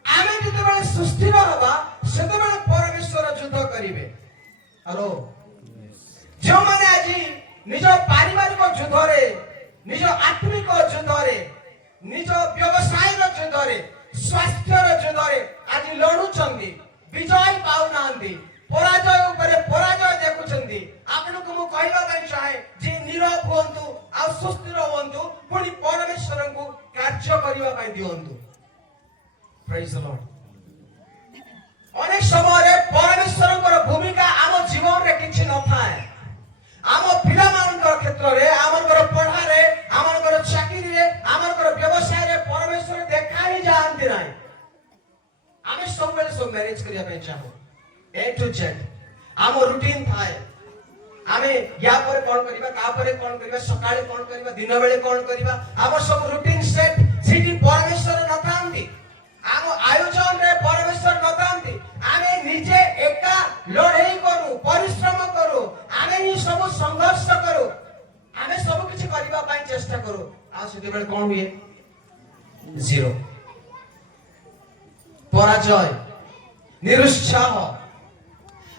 ଆମେ ଯେତେବେଳେ ସୁସ୍ଥିର ହେବା, ସେତେବେଳେ ପରମେଶ୍ୱର ଯୁଦ୍ଧ କରିବେ। ହ୍ୟାଲୋ। ଯେଉଁମାନେ ଆଜି ନିଜ ପାରିବାରିକ ଯୁଦ୍ଧରେ, ନିଜ ଆତ୍ମିକ ଯୁଦ୍ଧରେ, ନିଜ ବ୍ୟବସାୟର ଯୁଦ୍ଧରେ, ସ୍ୱାସ୍ଥ୍ୟର ଯୁଦ୍ଧରେ ଆଜି ଲଢୁଛନ୍ତି, ବିଜୟ ପାଉନାହାନ୍ତି, ପରାଜୟ ଉପରେ ପରାଜୟ ଦେଖୁଛନ୍ତି, ଆପଣଙ୍କୁ ମୁଁ କହିବା ପାଇଁ ଚାହେଁ ଯେ ନୀରବ ହୁଅନ୍ତୁ ଆଉ ସୁସ୍ଥିର ହୁଅନ୍ତୁ, ପୁଣି ପରମେଶ୍ୱରଙ୍କୁ କାର୍ଯ୍ୟ କରିବା ପାଇଁ ଦିଅନ୍ତୁ। ପ୍ରେଜ୍ ଦ ଲର୍ଡ। ଅନେକ ସମୟରେ ପରମେଶ୍ୱରଙ୍କର ଭୂମିକା ଆମ ଜୀବନରେ କିଛି ନଥାଏ। ଆମ ପିଲାମାନଙ୍କର କ୍ଷେତ୍ରରେ, ଆମଙ୍କର ପଢାରେ, ଆମଙ୍କର ଚାକିରିରେ, ଆମଙ୍କର ବ୍ୟବସାୟରେ ପରମେଶ୍ୱର ଦେଖା ହିଁ ଯାଆନ୍ତି ନାହିଁ। ଆମେ ସବୁବେଳେ ସବୁ ମ୍ୟାରେଜ କରିବା ପାଇଁ ଚାହୁଁ, A to Z ଆମ ରୁଟିନ ଥାଏ। ଆମେ ୟା ପରେ କଣ କରିବା, ତାପରେ କଣ କରିବା, ସକାଳେ କଣ କରିବା, ଦିନ ବେଳେ କଣ କରିବା, ଆମ ସବୁ ରୁଟିନ ସେଟ୍। ସେଠି ପରମେଶ୍ୱର ନଥାନ୍ତି, ଆମ ଆୟୋଜନରେ ପରମେଶ୍ୱର ନଥାନ୍ତି। ଆମେ ନିଜେ ଏକା ଲଢେଇ କରୁ, ପରିଶ୍ରମ କରୁ, ଆମେ ହିଁ ସବୁ ସଂଘର୍ଷ କରୁ, ଆମେ ସବୁ କିଛି କରିବା ପାଇଁ ଚେଷ୍ଟା କରୁ, ଆଉ ସେତେବେଳେ କଣ ହୁଏ? 0, ପରାଜୟ, ନିରୁତ୍ସାହ।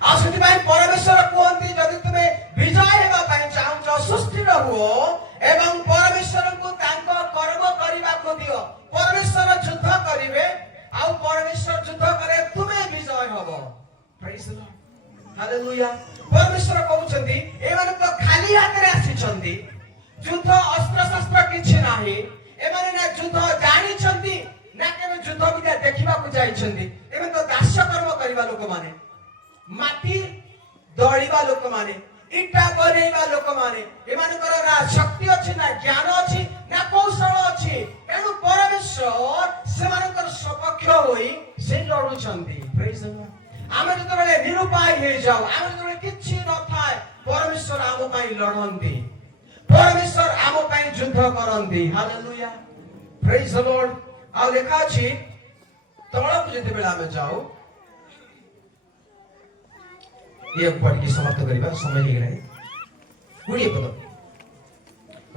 ଆଉ ସେଥିପାଇଁ ପରମେଶ୍ୱର କୁହନ୍ତି, ଯଦି ତୁମେ ବିଜୟ ହେବା ପାଇଁ ଚାହୁଁଛ, ସୁସ୍ଥିର ହୁଅ ଏବଂ ପରମେଶ୍ୱରଙ୍କୁ ତାଙ୍କ କର୍ମ କରିବାକୁ ଦିଅ। ପରମେଶ୍ୱର ଯୁଦ୍ଧ କରିବେ ଆଉ ପରମେଶ୍ୱର ଯୁଦ୍ଧ କରେ, ତୁମେ ବିଜୟ ହବ। ପ୍ରେଜ୍ ଦ ଲର୍ଡ। ହାଲେଲୁୟା। ପରମେଶ୍ୱର କହୁଛନ୍ତି, ଏମାନେ ତ ଖାଲି ହାତରେ ଆସିଛନ୍ତି, ଯୁଦ୍ଧ ଅସ୍ତ୍ରଶସ୍ତ୍ର କିଛି ନାହିଁ, ଏମାନେ ନା ଯୁଦ୍ଧ ଜାଣିଛନ୍ତି ନା କେବେ ଯୁଦ୍ଧ ବିଦ୍ୟା ଦେଖିବାକୁ ଯାଇଛନ୍ତି। ଏମାନେ ତ ଦାସ କର୍ମ କରିବା ଲୋକମାନେ, ମାଟି ଦଳିବା ଲୋକମାନେ, ଇଟା ବନେଇବା ଲୋକମାନେ, ଏମାନଙ୍କର ନା ଶକ୍ତି ଅଛି, ନା ଜ୍ଞାନ ଅଛି, ନା କୌଶଳ ଅଛି। ତେଣୁ ପରମେଶ୍ୱର ସେମାନଙ୍କର ସପକ୍ଷ ହୋଇ ସେ ଲଢୁଛନ୍ତି। ପ୍ରେଜ୍ ଦ ଲର୍ଡ। ଆମେ ଯେତେବେଳେ ନିରୁପାୟ ହେଇଯାଉ, ଆମେ ଯେତେବେଳେ କିଛି ନଥାଏ, ପରମେଶ୍ୱର ଆମ ପାଇଁ ଲଢନ୍ତି, ପରମେଶ୍ୱର ଆମ ପାଇଁ ଯୁଦ୍ଧ କରନ୍ତି। ହାଲେଲୁୟା। ପ୍ରେଜ୍ ଦ ଲର୍ଡ। ଆଉ ଲେଖା ଅଛି, ତଳକୁ ଯେତେବେଳେ ଆମେ ଯାଉ, ये पढ़ी समाप्त करिबा, समय ହେଇଗଲାଣି। 20 ପଦ।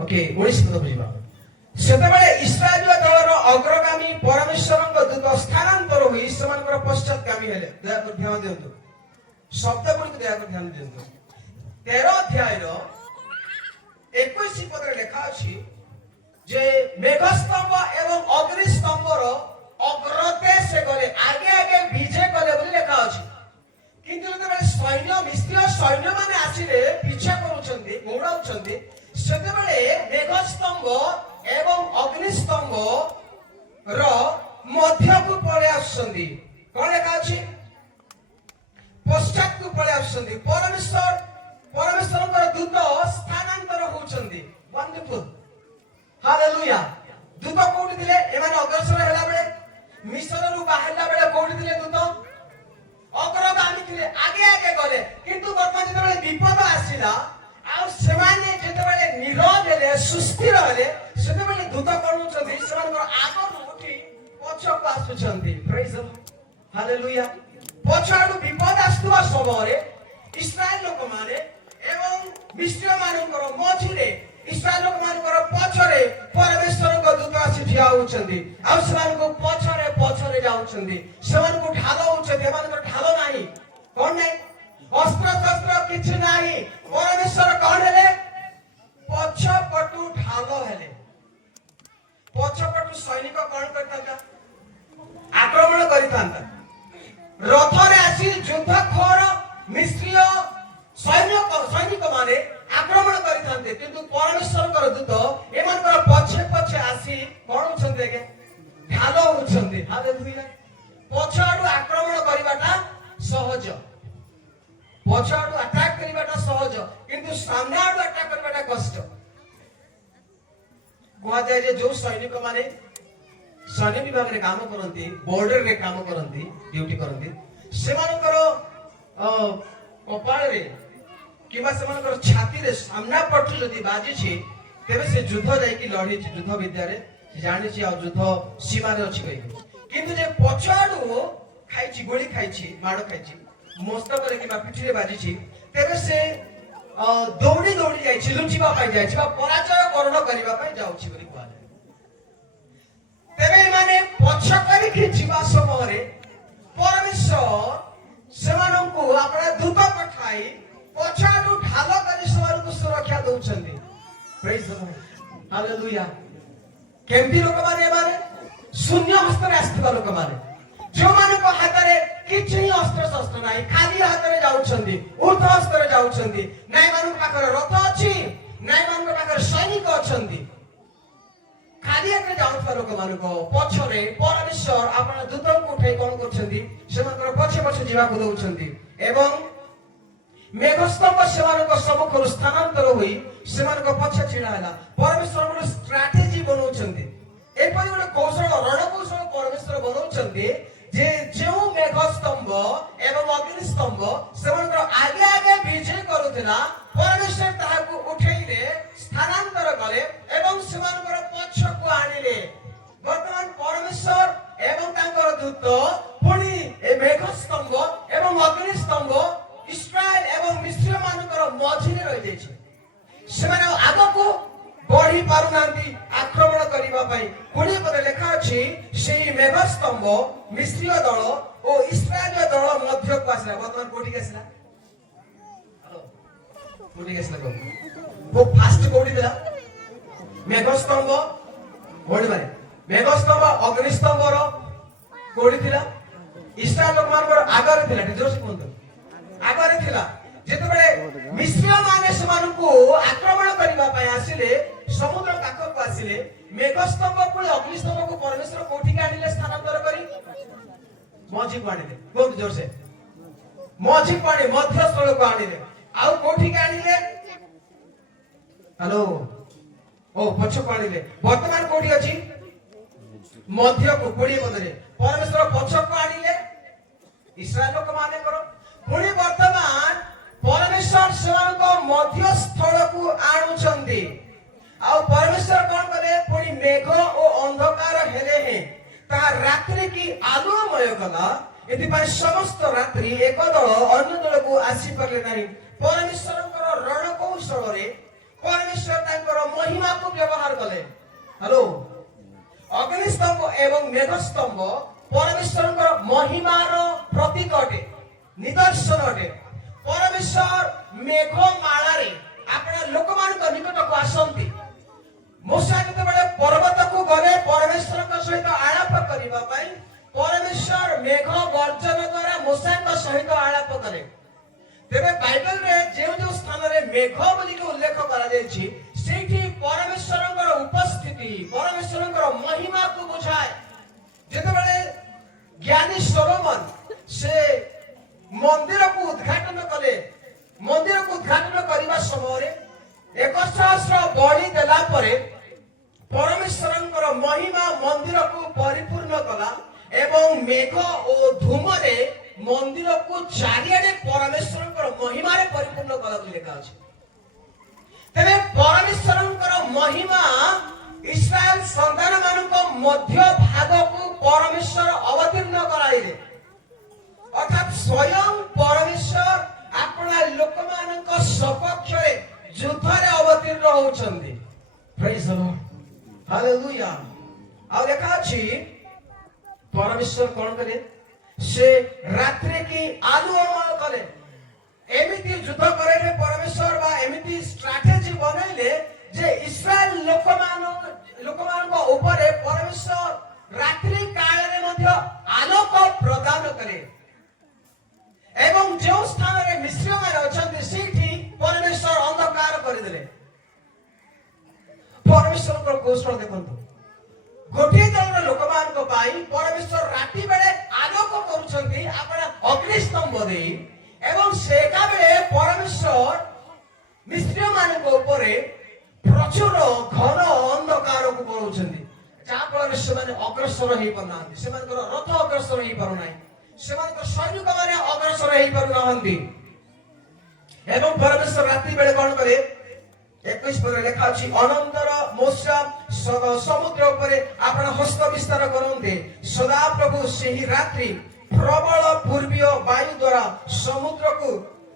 ओके, 19 ପଦ ବୁଝିବା। ସେତେବେଳେ ଇସ୍ରାଏଲ ଦଳର ଅଗ୍ରଗାମୀ ପରମେଶ୍ୱରଙ୍କ ଦୂତ ସ୍ଥାନାନ୍ତର ହୋଇ ସେମାନଙ୍କର ପଶ୍ଚାତଗାମୀ ହେଲେ। ଦୟାକରି ଧ୍ୟାନ ଦିଅନ୍ତୁ, ଶବ୍ଦ ଗୁଡ଼ିକୁ ଦୟାକରି ଧ୍ୟାନ ଦିଅନ୍ତୁ। 13 ଅଧ୍ୟାୟର 21 ପଦରେ ଲେଖା ଅଛି ଯେ ମେଘସ୍ତମ୍ଭ ଏବଂ ଅଗ୍ନିସ୍ତମ୍ଭର ଅଗ୍ରତେ ସେ ଗଲେ, ଆଗେ ଆଗେ ବିଜେ କଲେ ବୋଲି ଲେଖା ଅଛି। କିନ୍ତୁ ଯେତେବେଳେ ମିଶ୍ରୀୟ ସୈନ୍ୟମାନେ ଆସିଲେ ପିଛା କରୁଛନ୍ତି, ଘଉଡ଼ାଉଛନ୍ତି, ସେତେବେଳେ ମେଘସ୍ତମ୍ଭ ଏବଂ ଅଗ୍ନିସ୍ତମ୍ଭ ର ମଧ୍ୟକୁ ପଳେଇ ଆସୁଛନ୍ତି। କଣ ଲେଖା ଅଛି? ପଶ୍ଚାତକୁ ପଳେଇ ଆସୁଛନ୍ତି। ପରମେଶ୍ୱରଙ୍କର ଦୂତ ସ୍ଥାନାନ୍ତର ହଉଛନ୍ତି। ୱଣ୍ଡରଫୁଲ, ହାଲେଲୁୟା। ଦୂତ କୋଉଠି ଥିଲେ? ଏମାନେ ଅଗ୍ରସର ହେଲା ବେଳେ, ମିଶରରୁ ବାହାରିଲା ବେଳେ କୋଉଠି ଥିଲେ ଦୂତ? ଅଗ୍ରଗାମୀ ଥିଲେ, ଆଗେ ଆଗେ ଗଲେ। କିନ୍ତୁ ବର୍ତ୍ତମାନ ଯେତେବେଳେ ବିପଦ ଆସିଲା ଆଉ ସେମାନେ ଯେତେବେଳେ ନୀରବ ହେଲେ, ସୁସ୍ଥିର ହେଲେ, ସେତେବେଳେ ଦୂତ କଣ ହଉଛନ୍ତି? ସେମାନଙ୍କର ଆଗରୁ ଉଠି ପଛକୁ ଆସୁଛନ୍ତି। ପ୍ରେଜ୍ ଦ ଲର୍ଡ, ହାଲେଲୁୟା। ପଛଆଡୁ ବିପଦ ଆସୁଥିବା ସମୟରେ ଇସ୍ରାଏଲ ଲୋକମାନେ ଏବଂ ମିଶ୍ର ମାନଙ୍କର ମଝିରେ, ଇସ୍ରାଏଲ ଲୋକମାନଙ୍କର ପଛରେ ପରମେଶ୍ୱରଙ୍କ ଦୂତ ଆସି ଠିଆ ହଉଛନ୍ତି। ଆଉ ସେମାନଙ୍କୁ ପଛରେ ପଛରେ ଯାଉଛନ୍ତି, ସେମାନଙ୍କୁ ଢାଲ ହଉଛନ୍ତି। ଏମାନଙ୍କର ଢାଲ ନାହିଁ, କଣ ନାହିଁ? ଅସ୍ତ୍ର ଶସ୍ତ୍ର କିଛି ନାହିଁ। ପରମେଶ୍ୱର କଣ ହେଲେ? ପଛପଟୁ ଢାଲ ହେଲେ। ପଛପଟୁ ସୈନିକ କଣ କରିଥାନ୍ତା? ଆକ୍ରମଣ କରିଥାନ୍ତା। ରଥରେ ଆସି ଯୁଦ୍ଧଖୋର ମିଶ୍ରୀୟ ସୈନିକ ମାନେ ଆକ୍ରମଣ କରିଥାନ୍ତେ, କିନ୍ତୁ ପରମେଶ୍ୱରଙ୍କର ଦୂତ ଏମାନଙ୍କର ପଛେ ପଛେ ଆସି କଣ ହଉଛନ୍ତି? ଆଜ୍ଞା, ଢାଲ ହଉଛନ୍ତି। ହାଲେଲୁୟା। ପଛଆଡୁ ଆକ୍ରମଣ କରିବାଟା ସହଜ, ପଛଆଡୁ ଆଟାକ୍ କରିବାଟା ସହଜ, କିନ୍ତୁ ସାମ୍ନା ଆଡୁ ଆଟାକ୍ କରିବାଟା କଷ୍ଟ। କୁହାଯାଏ ଯେ ଯୋଉ ସୈନିକ ମାନେ ସୈନ୍ୟ ବିଭାଗରେ କାମ କରନ୍ତି, ବର୍ଡରରେ କାମ କରନ୍ତି, ଡ୍ୟୁଟି କରନ୍ତି, ସେମାନଙ୍କର କପାଳରେ କିମ୍ବା ସେମାନଙ୍କର ଛାତିରେ ସାମ୍ନା ପଟୁ ଯଦି ବାଜିଛି, ତେବେ ସେ ଯୁଦ୍ଧ ଯାଇକି ଲଢିଛି, ଯୁଦ୍ଧ ବିଦ୍ୟାରେ ଜାଣିଛି ଆଉ ଯୁଦ୍ଧ ସୀମାରେ ଅଛି କହିକି। କିନ୍ତୁ ଯେ ପଛଆଡୁ ଖାଇଛି, ଗୁଳି ଖାଇଛି, ମାଡ଼ ଖାଇଛି, ମସ୍ତକରେ କିମ୍ବା ପିଠିରେ ବାଜିଛି, ତେବେ ସେ ଦୌଡ଼ି ଦୌଡ଼ି ଯାଇଛି, ଲୁଚିବା ପାଇଁ ଯାଇଛି ବା ପରାଜୟ ବରଣ କରିବା ପାଇଁ ଯାଉଛି ବୋଲି କୁହାଯାଏ। ତେବେ ଏମାନେ ପଛ କରିକି ଯିବା ସମୟରେ ପରମେଶ୍ୱର ସେମାନଙ୍କୁ ଆପଣ ଦୂତ ପଠାଇ ପଛଆଡୁ ଢାଲ କରି ସେମାନଙ୍କୁ ସୁରକ୍ଷା ଦଉଛନ୍ତି। ପ୍ରେଜ୍ ଦ ଲର୍ଡ, ହାଲେଲୁୟା। କେମିତି ଲୋକମାନେ? ଏମାନେ ଶୂନ୍ୟ ହସ୍ତରେ ଆସିଥିବା ଲୋକମାନେ, ଯୋଉମାନଙ୍କ ହାତରେ କିଛି ଅସ୍ତ୍ର ଶସ୍ତ୍ର ନାହିଁ, ଖାଲି ହାତରେ ଯାଉଛନ୍ତି, ଉର୍ଦ୍ଧ ହସ୍ତରେ ଯାଉଛନ୍ତି। ନାଇଁ ମାନଙ୍କ ପାଖରେ ରଥ ଅଛି, ନାଇଁ ମାନଙ୍କ ପାଖରେ ସୈନିକ ଅଛନ୍ତି। ଖାଲି ହାତରେ ଯାଉଥିବା ଲୋକମାନଙ୍କ ପଛରେ ପରମେଶ୍ୱର ଆପଣ ଦୂତଙ୍କୁ ଉଠାଇ କଣ କରୁଛନ୍ତି? ସେମାନଙ୍କର ପଛେ ପଛେ ଯିବାକୁ ଦଉଛନ୍ତି। ଏବଂ ମେଘସ୍ତମ୍ଭ ସେମାନଙ୍କ ସମ୍ମୁଖରୁ ସ୍ଥାନାନ୍ତର ହୋଇ ସେମାନଙ୍କ ପଛେ ଛିଡା ହେଲା। ପରମେଶ୍ୱର ଗୋଟେ ଷ୍ଟ୍ରାଟେଜି ବନଉଛନ୍ତି, ଏପରି ଗୋଟେ କୌଶଳ, ରଣକୌଶଳ ପରମେଶ୍ୱର ବନଉଛନ୍ତି ଯେ ଯେଉଁ ମେଘସ୍ତମ୍ଭ ଏବଂ ଅଗ୍ନିସ୍ତମ୍ଭ ସେମାନଙ୍କର ଆଗେ ଆଗେ ବିଜୟ କରୁଥିଲା, ପରମେଶ୍ୱର ତାହାକୁ ଉଠେଇଲେ, ସ୍ଥାନାନ୍ତର କଲେ ଏବଂ ସେମାନଙ୍କର ପଛକୁ ଆଣିଲେ। ବର୍ତ୍ତମାନ ପରମେଶ୍ୱର ଏବଂ ତାଙ୍କର ଦୂତ ପୁଣି ଏ ମେଘସ୍ତମ୍ଭ ଏବଂ ଅଗ୍ନିସ୍ତମ୍ଭ ଇସ୍ରାଏଲ ଏବଂ ମିଶ୍ର ମାନଙ୍କର ମଝିରେ ରହିଯାଇଛି। ସେମାନେ ଆଗକୁ ବଢି ପାରୁନାହାନ୍ତି ଆକ୍ରମଣ କରିବା ପାଇଁ। 20 ପଦରେ ଲେଖା ଅଛି, ସେହି ମେଘସ୍ତମ୍ଭ ମିଶ୍ରୀୟ ଦଳ ଓ ଇସ୍ରାଏଲୀୟ ଦଳ ମଧ୍ୟକୁ ଆସିଲା। ବର୍ତ୍ତମାନ କୋଉଠିକି ଆସିଲା? କୋଉଠିକି ଆସିଲା? ଫାଷ୍ଟ କୋଉଠି ଥିଲା? ମେଘସ୍ତମ୍ଭ। ଭଉଣୀମାନେ, ମେଘସ୍ତମ୍ଭ ଅଗ୍ନିସ୍ତମ୍ଭର କୋଉଠି ଥିଲା? ଇସ୍ରାଏଲ ଲୋକମାନଙ୍କର ଆଗରେ ଥିଲା। ଜୋରସେ କୁହନ୍ତୁ, ଆଗରେ ଥିଲା। ଯେତେବେଳେ ମିଶ୍ର ମାନେ ସେମାନଙ୍କୁ ଆକ୍ରମଣ କରିବା ପାଇଁ ଆସିଲେ, ସମୁଦ୍ର ପାଖକୁ ଆସିଲେ, ମେଘସ୍ତମ୍ଭ ପୁଣି ଅଗ୍ନିସ୍ତମ୍ଭକୁ ପରମେଶ୍ୱର କୋଉଠିକି ଆଣିଲେ? ସ୍ଥାନାନ୍ତର କରି ମଝିକୁ ଆଣିଲେ। କୁହନ୍ତୁ ଜୋରସେ, ମଝିକୁ ଆଣି ମଧ୍ୟସ୍ଥଳକୁ ଆଣିଲେ। ଆଉ କୋଉଠିକି ଆଣିଲେ? ହ୍ୟାଲୋ, ଓ ପଛକୁ ଆଣିଲେ। ବର୍ତ୍ତମାନ କୋଉଠି ଅଛି? ମଧ୍ୟକୁ। 20 ପଦରେ ପରମେଶ୍ୱର ପଛକୁ ଆଣିଲେ ଇସ୍ରାଏଲ ଲୋକମାନଙ୍କର। ପୁଣି ବର୍ତ୍ତମାନ ପରମେଶ୍ୱର ସେମାନଙ୍କ ମଧ୍ୟସ୍ଥଳକୁ ଆଣୁଛନ୍ତି। ଆଉ ପରମେଶ୍ୱର କଣ କଲେ? ପୁଣି ମେଘ ଓ ଅନ୍ଧକାର ହେଲେ ହିଁ ତାହା ରାତ୍ରି କି ଆଲୁଅମୟ କଲା। ଏଥିପାଇଁ ସମସ୍ତ ରାତ୍ରି ଏକ ଦଳ ଅନ୍ୟ ଦଳକୁ ଆସିପାରିଲେ ନାହିଁ। ପରମେଶ୍ୱରଙ୍କର ରଣକୌଶଳରେ ପରମେଶ୍ୱର ତାଙ୍କର ମହିମାକୁ ବ୍ୟବହାର କଲେ। ହ୍ୟାଲୋ, ଅଗ୍ନିସ୍ତମ୍ଭ ଏବଂ ମେଘସ୍ତମ୍ଭ ପରମେଶ୍ୱରଙ୍କର ମହିମାର ପ୍ରତୀକ ଅଟେ, ନିଦର୍ଶନ ଅଟେ। ପରମେଶ୍ୱର ମେଘମାଳାରେ ଆପଣ ଲୋକମାନଙ୍କ ନିକଟକୁ ଆସନ୍ତି। ମୂଷା ଯେତେବେଳେ ପର୍ବତକୁ ଗଲେ ପରମେଶ୍ୱରଙ୍କ ସହିତ ଆଳାପ କରିବା ପାଇଁ, ପରମେଶ୍ୱର ମେଘ ଗର୍ଜନ ଦ୍ୱାରା ମୂଷାଙ୍କ ସହିତ ଆଳାପ କଲେ। ତେବେ ବାଇବେଲରେ ଯେଉଁ ସ୍ଥାନରେ ମେଘ ବୋଲି ଉଲ୍ଲେଖ କରାଯାଇଛି, ସେଇଠି ପରମେଶ୍ୱରଙ୍କର ଉପସ୍ଥିତି, ପରମେଶ୍ୱରଙ୍କର ମହିମାକୁ ବୁଝାଏ। ଯେତେବେଳେ ଜ୍ଞାନୀ ସୋଲୋମନ ସେ ମନ୍ଦିରକୁ ଉଦ୍ଘାଟନ କଲେ, ମନ୍ଦିରକୁ ଉଦ୍ଘାଟନ କରିବା ସମୟରେ 1,000 ବଳି ଦେଲା ପରେ ପରମେଶ୍ୱରଙ୍କର ମହିମା ମନ୍ଦିରକୁ ପରିପୂର୍ଣ୍ଣ କଲା ଏବଂ ମେଘ ଓ ଧୂମରେ ମନ୍ଦିରକୁ ଚାରିଆଡେ ପରମେଶ୍ୱରଙ୍କର ମହିମାରେ ପରିପୂର୍ଣ୍ଣ କଲା ବୋଲି ଲେଖା ଅଛି। ତେବେ ପରମେଶ୍ୱରଙ୍କର ମହିମା ଇସ୍ରାଏଲ ସନ୍ତାନ ମାନଙ୍କ ମଧ୍ୟ ଭାଗକୁ ପରମେଶ୍ୱର ଅବତୀର୍ଣ୍ଣ କରାଇଲେ। ଅର୍ଥାତ୍ ସ୍ୱୟଂ ପରମେଶ୍ୱର ଆପଣା ଲୋକମାନଙ୍କ ସପକ୍ଷରେ ଯୁଦ୍ଧରେ ଅବତୀର୍ଣ୍ଣ ହେଉଛନ୍ତି। ପ୍ରେଜ୍ ଦ ଲର୍ଡ, ହାଲେଲୁୟା। ଆଉ ଲେଖା ଅଛି ପରମେଶ୍ୱର କଣ କଲେ? ସେ ରାତ୍ରି କି ଆଲୁଅମୟ କଲେ। ଏମିତି ଯୁଦ୍ଧ କରାଇଲେ ପରମେଶ୍ୱର, ବା ଏମିତି ଷ୍ଟ୍ରାଟେଜି ବନାଇଲେ ଯେ ଇସ୍ରାଏଲ ଲୋକମାନଙ୍କ ଉପରେ ପରମେଶ୍ୱର ରାତ୍ରି କାଳରେ ମଧ୍ୟ ଆଲୋକ ପ୍ରଦାନ କରେ ଏବଂ ଯେଉଁ ସ୍ଥାନରେ ମିଶ୍ରମାନେ ଅଛନ୍ତି ସେଇଠି ପରମେଶ୍ୱର ଅନ୍ଧକାର କରିଦେଲେ। ପରମେଶ୍ୱରଙ୍କର କୌଶଳ ଦେଖନ୍ତୁ। ଗୋଟିଏ ଦଳର ଲୋକମାନଙ୍କ ପାଇଁ ପରମେଶ୍ୱର ରାତି ବେଳେ ଆଲୋକ କରୁଛନ୍ତି ଆପଣ ଅଗ୍ନିସ୍ତମ୍ଭ ଦେଇ, ଏବଂ ସେକା ବେଳେ ପରମେଶ୍ୱର ମିଶ୍ରମାନଙ୍କ ଉପରେ ପ୍ରଚୁର ଘନ ଅନ୍ଧକାରକୁ କରୁଛନ୍ତି, ଯାହାଫଳରେ ସେମାନେ ଅଗ୍ରସର ହେଇପାରୁନାହାନ୍ତି, ସେମାନଙ୍କର ରଥ ଅଗ୍ରସର ହେଇପାରୁନାହିଁ, ସେମାନଙ୍କର ସୈନିକମାନେ ଅଗ୍ରସର ହେଇପାରୁନାହାନ୍ତି। ଏବଂ ପରମେଶ୍ୱର ରାତି ବେଳେ କଣ କରେ? 21 ପଦରେ ଲେଖା ଅଛି, ଅନନ୍ତର ମୂଷା ସମୁଦ୍ର ଉପରେ ଆପଣ ହସ୍ତ ବିସ୍ତାର କରନ୍ତେ ସଦାପ୍ରଭୁ ସେହି ରାତ୍ରି ପ୍ରବଳ ପୂର୍ବୀୟ ବାୟୁ ଦ୍ୱାରା ସମୁଦ୍ରକୁ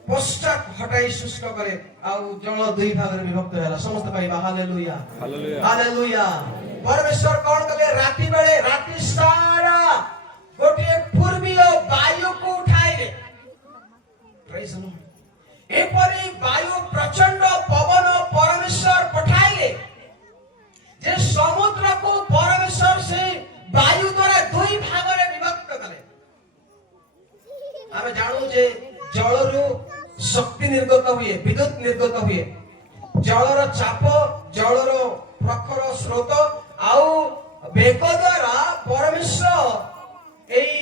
ପଶ୍ଚାତ ହଟାଇ ଶୁଷ୍କ କରେ, ଆଉ ଜଳ ଦୁଇ ଭାଗରେ ବିଭକ୍ତ ହେଲା। ସମସ୍ତେ କହିବା ହାଲେଲୁୟା, ହାଲେଲୁୟା। ପରମେଶ୍ୱର କଣ କଲେ? ରାତି ବେଳେ, ରାତି ସାରା ଗୋଟିଏ ପୂର୍ବୀୟ ବାୟୁକୁ ଉଠାଇଲେ। ପ୍ରେଜ୍ ଦ ଲର୍ଡ। ଏପରି ବାୟୁ ପ୍ରଚଣ୍ଡ ପବନ ପରମେଶ୍ୱର ପଠାଇଲେ ଯେ ସମୁଦ୍ରକୁ ପରମେଶ୍ୱର ସେହି ବାୟୁ ଦ୍ୱାରା ଦୁଇ ଭାଗରେ ବିଭକ୍ତ କଲେ। ଆମେ ଜାଣୁ ଯେ ଜଳରୁ ଶକ୍ତି ନିର୍ଗତ ହୁଏ, ବିଦ୍ୟୁତ ନିର୍ଗତ ହୁଏ। ଜଳର ଚାପ, ଜଳର ପ୍ରଖର ସ୍ରୋତ ଆଉ ବେଗ ଦ୍ୱାରା ପରମେଶ୍ୱର ଏହି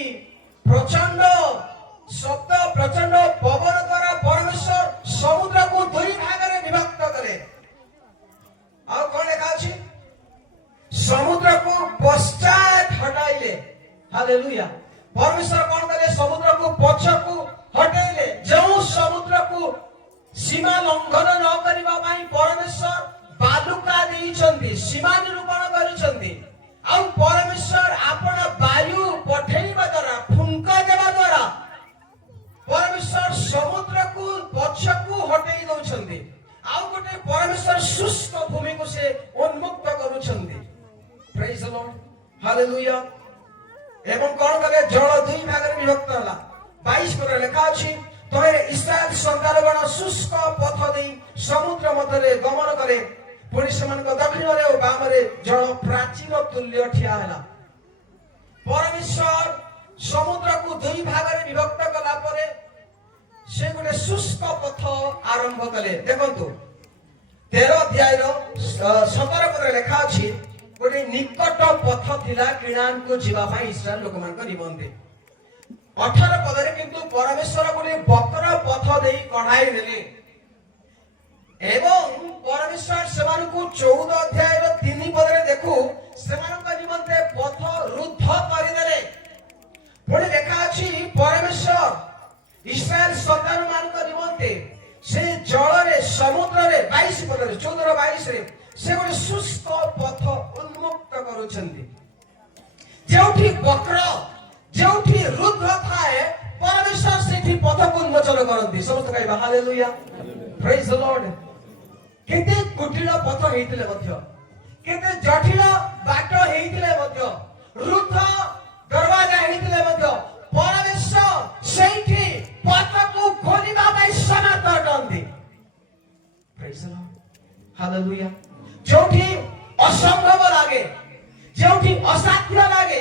ପ୍ରଚଣ୍ଡ ଶବ୍ଦ, ପ୍ରଚଣ୍ଡ ପବନ ଦ୍ୱାରା ପରମେଶ୍ୱର ସମୁଦ୍ରକୁ ଦୁଇ ଭାଗରେ ବିଭକ୍ତ କଲେ। ଆଉ କଣ ଲେଖା ଅଛି? ସମୁଦ୍ରକୁ ପଶ୍ଚାତ ହଟାଇଲେ। ହାଲେଲୁୟା। ପରମେଶ୍ୱର କଣ କଲେ? ସମୁଦ୍ରକୁ ପଛକୁ ହଟାଇଲେ। ଯେଉଁ ସମୁଦ୍ରକୁ ସୀମା ଲଙ୍ଘନ ନ କରିବା ପାଇଁ ପରମେଶ୍ୱର ବାଲୁକା ଦେଇଛନ୍ତି, ସୀମା ନିରୂପଣ କରିଛନ୍ତି। ଆଉ ପରମେଶ୍ୱର ଆପଣ ବାୟୁ ପଠେଇବା ଦ୍ୱାରା, ଫୁଙ୍କ ଦେବା ଦ୍ୱାରା ପରମେଶ୍ୱର ସମୁଦ୍ରକୁ ପଛକୁ ହଟେଇ ଦଉଛନ୍ତି। ଆଉ ଗୋଟେ ପରମେଶ୍ୱର ଶୁଷ୍କ ଭୂମିକୁ ସେ ଉନ୍ମୁକ୍ତ କରୁଛନ୍ତି। ପ୍ରେଜ୍ ଦ ଲର୍ଡ, ହାଲେଲୁୟା। ଏବଂ କଣ କଲେ? ଜଳ ଦୁଇ ଭାଗରେ ବିଭକ୍ତ ହେଲା। 22 ପଦରେ ଲେଖା ଅଛି, ତହିଁରେ ଇସ୍ରାଏଲ ସନ୍ତାନଗଣ ଶୁଷ୍କ ପଥ ଦେଇ ସମୁଦ୍ର ମଧ୍ୟରେ ଗମନ କଲେ, ପୁଣି ସେମାନଙ୍କ ଦକ୍ଷିଣରେ ଓ ବାମରେ ଜଳ ପ୍ରାଚୀର ତୁଲ୍ୟ ଠିଆ ହେଲା। ପରମେଶ୍ୱର ସମୁଦ୍ରକୁ ଦୁଇ ଭାଗରେ ବିଭକ୍ତ କଲା ପରେ ସେ ଗୋଟେ ଶୁଷ୍କ ପଥ ଆରମ୍ଭ କଲେ। ଦେଖନ୍ତୁ 13 ଅଧ୍ୟାୟର 17 ପଦରେ ଲେଖା ଅଛି, ଗୋଟେ ନିକଟ ପଥ ଥିଲା କିଣାନକୁ ଯିବା ପାଇଁ ଇସ୍ରାଏଲ ଲୋକମାନଙ୍କ ନିମନ୍ତେ। 18 ପଦରେ କିନ୍ତୁ ପରମେଶ୍ୱର ଗୋଟେ ବକ୍ର ପଥ ଦେଇ କଢାଇ ଦେଲେ ଏବଂ ପରମେଶ୍ୱର ସେମାନଙ୍କୁ 14 ଅଧ୍ୟାୟର 3 ପଦରେ ଦେଖୁ ସେମାନଙ୍କ ନିମନ୍ତେ ପଥ ରୁଦ୍ଧ କରିଦେଲେ। ପୁଣି ଲେଖା ଅଛି ପରମେଶ୍ୱର ଇସ୍ରାଏଲ ସନ୍ତାନ ମାନଙ୍କ ନିମନ୍ତେ ସେ ଜଳରେ, ସମୁଦ୍ରରେ 22 ପଦରେ 14-22ରେ ସେ ଗୋଟେ ଶୁଷ୍କ ପଥ ଉନ୍ମୁକ୍ତ କରୁଛନ୍ତି। ଯେଉଁଠି ବକ୍ର, ଯେଉଁଠି ରୁଦ୍ଧ ଥାଏ ପରମେଶ୍ୱର ସେଠି ପଥକୁ ଉନ୍ମୋଚନ କରନ୍ତି। ସମସ୍ତେ କହିବା ହାଲେଲୁୟା, ପ୍ରେଜ୍ ଦ ଲର୍ଡ। କେତେ କୁଟିଳ ପଥ ହେଇଥିଲେ ମଧ୍ୟ, କେତେ ଜଟିଳ ବାଟ ହେଇଥିଲେ ମଧ୍ୟ, ରୁଦ୍ଧ ଦରବାଜା ହେଇଥିଲେ ମଧ୍ୟ ପରମେଶ୍ୱର ସେଇଠି ପଥକୁ ଖୋଲିବା ପାଇଁ ସମର୍ଥ ଅଟନ୍ତି। Praise the Lord. Hallelujah. जोठी असंभव लागे, जोठी असाध्य लागे,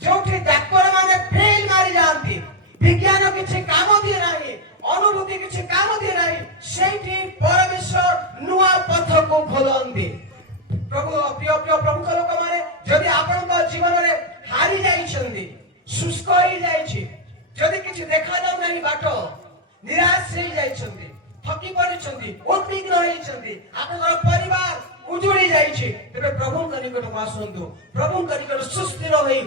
जोठी डाक्टर माने फेल मारी जाती, विज्ञान किसी काम दिए नहीं, अनुभूति किसी काम दिए नहीं, सेठी परमेश्वर नुआ पथ को खोलंदी। प्रभु प्रिय प्रभु को लोक माने जदि आपण को जीवन रे हारी जाई छंदी, शुष्क होई जाई छी, जदि किसी देखा जाऊ नहीं बाटो, निराश होई जाई छंदी, थकी पड़ी छंदी, उद्विग्न होई छंदी, आपनकर परिवार उजुड़ी जाई छी, तबे प्रभु के निकट को आसंतु, प्रभु के निकट सुस्थिर होई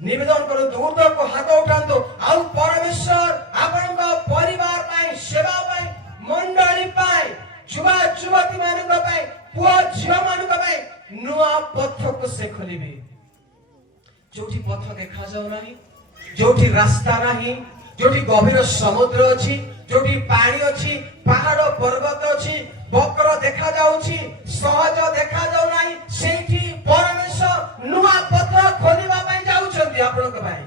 निवेदन करो, ऊर्ध्व को हाथ उठांतो, आउ परमेश्वर आपनका परिवार पाई, सेवा पाई, मंडली पाई, युवा युवती मानक पाई, पुआ झियो मानक पाई नुआ पथ को से खोलिबे। जोठी पथ देखा जाऊ नाही, जोठी रास्ता नाही, जोठी गभीर समुद्र अछि, जोठी पानी अछि, पहाड़ पर्वत अछि, बक्र देखा जाउछि, सहज देखा जाऊ नाही, सेठी परमेश्वर नुआ पथ खोलिबा पाई जाउछन्ती आपनक पाई।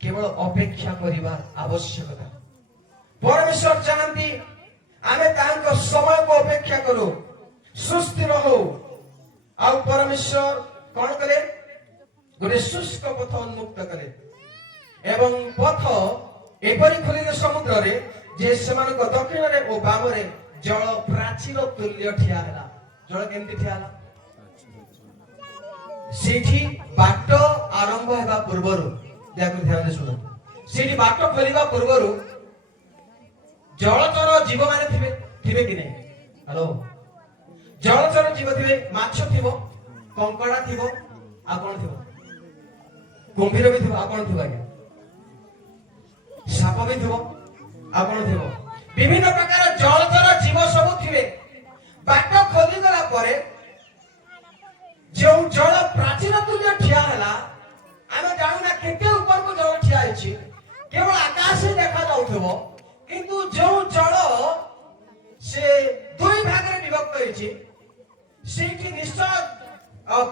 केवल अपेक्षा करिबार आवश्यकता। परमेश्वर चाहन्ती आमे तांको समय को अपेक्षा करू, सुस्थिर हो। आ परमेश्वर कोन करे? गोटे शुष्क पथ उन्मुक्त करे एवं पथ एपरी खोलिले समुद्र रे जे सेमानक दक्षिण रे ओ बाम रे जल प्राचीर तुल्य ठिया हला। जल केमति ठिया हला? सेठी बाट आरंभ हेबा पूर्वरु देखो ध्यान दे सुनो, सेठी बाट खोलिबा पूर्वरु जलचर जीव माने थिबे कि नै? हेलो, जलचर जीव थिबे, माछ थिबो, कंकड़ा थिबो, आ कोन थिबो? कुंभीर भी थिबो, आ कोन थिबो? आगे साप भी थिबो, आ कोन थिबो? विभिन्न प्रकार जलचर जीव सब थिबे। बाट खोली गला परे जो जल प्राचीन तुल्य ठिया हला, आमे जानु ना केते ऊपर को जल ठिया आइछि, केवल आकाश ही देखा जाउथबो, किंतु जो जल से दुई भाग रे विभक्त होइछि, सेठी निश्चय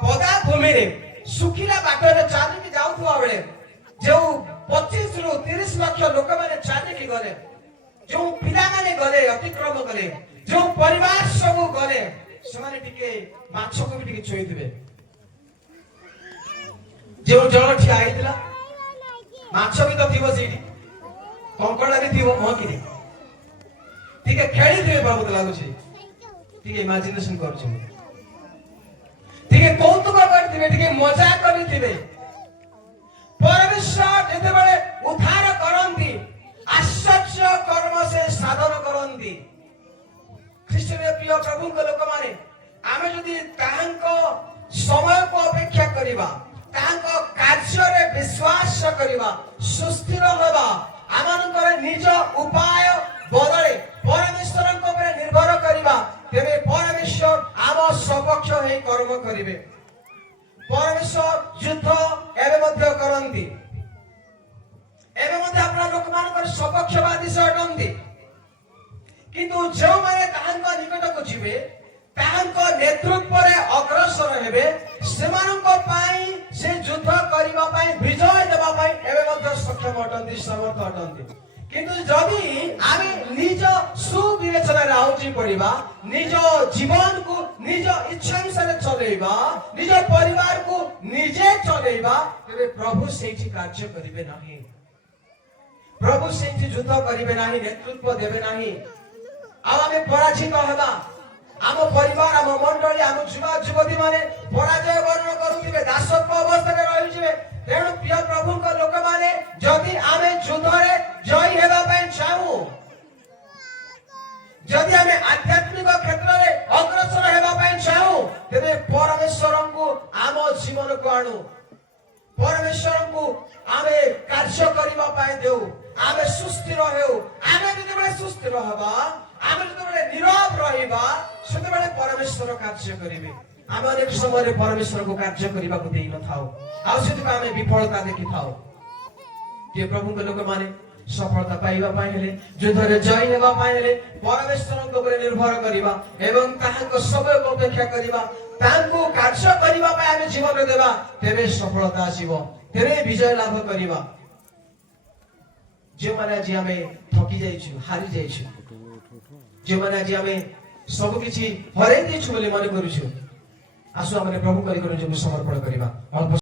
पदा भूमि रे सुखिला बाटरे चाली की जाउथबा बेले जो 25 रु 30 लाख लोक माने चाली की गले, जो पिला माने गले अतिक्रम गले, जो परिवार सब गले, समाने टिके माछ को भी टिके छोई दिबे। जो जल ठिया आइतला माछ भी तो थिबो, सेठी कंकड़ा भी थिबो, म कि टिके खेली दिबे बाबू तो लागु छै, टिके इमेजिनेशन कर छै, टिके कौतुक करथिबे, टिके मजा करथिबे। परमेश्वर जेते बेले उद्धार करंती, आश्चर्य कर्म से साधन करंती। ख्रीष्टरे प्रिय प्रभु को लोक माने आमे जदि ताहांको समय को अपेक्षा करिबा, ताहांको कार्य रे विश्वास करिबा, सुस्थिर होबा, आमानकर निज उपाय बदले परमेश्वर को ऊपर निर्भर करिबा, तेबे परमेश्वर आम सपक्ष हे कर्म करिवे। परमेश्वर युद्ध एबे मध्य करंती, एबे मध्य अपना लोक मानकर सपक्षवादी से अटंती, किंतु जो माने ताहांको निकट को जिवे, ताहांको नेतृत्व रे अग्रसर हेबे, सेमाननको पाई से युद्ध करिबा पाई, विजय देबा पाई एबे मध्य सक्षम अटंती, समर्थ अटंती। किंतु जदि आमे निज सुविवेचना रे आउची पड़िबा, निज जीवन को निज इच्छा अनुसार चलेबा, निज परिवार को निजे चलेबा, तेबे प्रभु सेठी कार्य करिवे नाही, प्रभु सेठी युद्ध करिवे नाही, नेतृत्व देबे नाही। आ आमे पराजित हेबा, आम परिवार, आम मंडली, आम युवा युवती माने पराजय वर्ण करुथिबे, दासत्व अवस्था रे रहिजिबे। तेणु प्रिय प्रभु को लोक माने जदि आमे युद्ध रे जय हेबा पई चाहू, जदि आमे आध्यात्मिक क्षेत्र रे अग्रसर हेबा पई चाहू, तेबे परमेश्वर को आम जीवन को आणु, परमेश्वर को आमे कार्य करिबा पई देउ, आमे सुस्थिर हेउ। आमे जदि सुस्थिर हेबा, आमे जदि नीरव रहिबा, सेते बेले परमेश्वर कार्य करिवे। आमे अनेक समय परमेश्वर को कार्य करिबा को देई न थाउ, आ सेते आमे विफलता देखि थाउ। जे प्रभु के लोक माने सफलता पाइबा पाई हेले, युद्ध रे जय हेबा पाई हेले, परमेश्वर को ऊपर निर्भर करिबा एवं ताहाको समय को अपेक्षा करिबा, तांको कार्य करिबा पाई आमे जीवन देबा, तेबे सफलता आसीबो, तेबे विजय लाभ करिबा। जे माने जे आमे थकी जाइछु, हारि जाइछु, ଯେଉଁମାନେ ଆଜି ଆମେ ସବୁ କିଛି ହରେଇ ଦେଇଛୁ ବୋଲି ମନେ କରୁଛୁ, ଆସୁ ଆମେ ପ୍ରଭୁ କରି ନିଜକୁ ସମର୍ପଣ କରିବା। ଅଳ୍ପ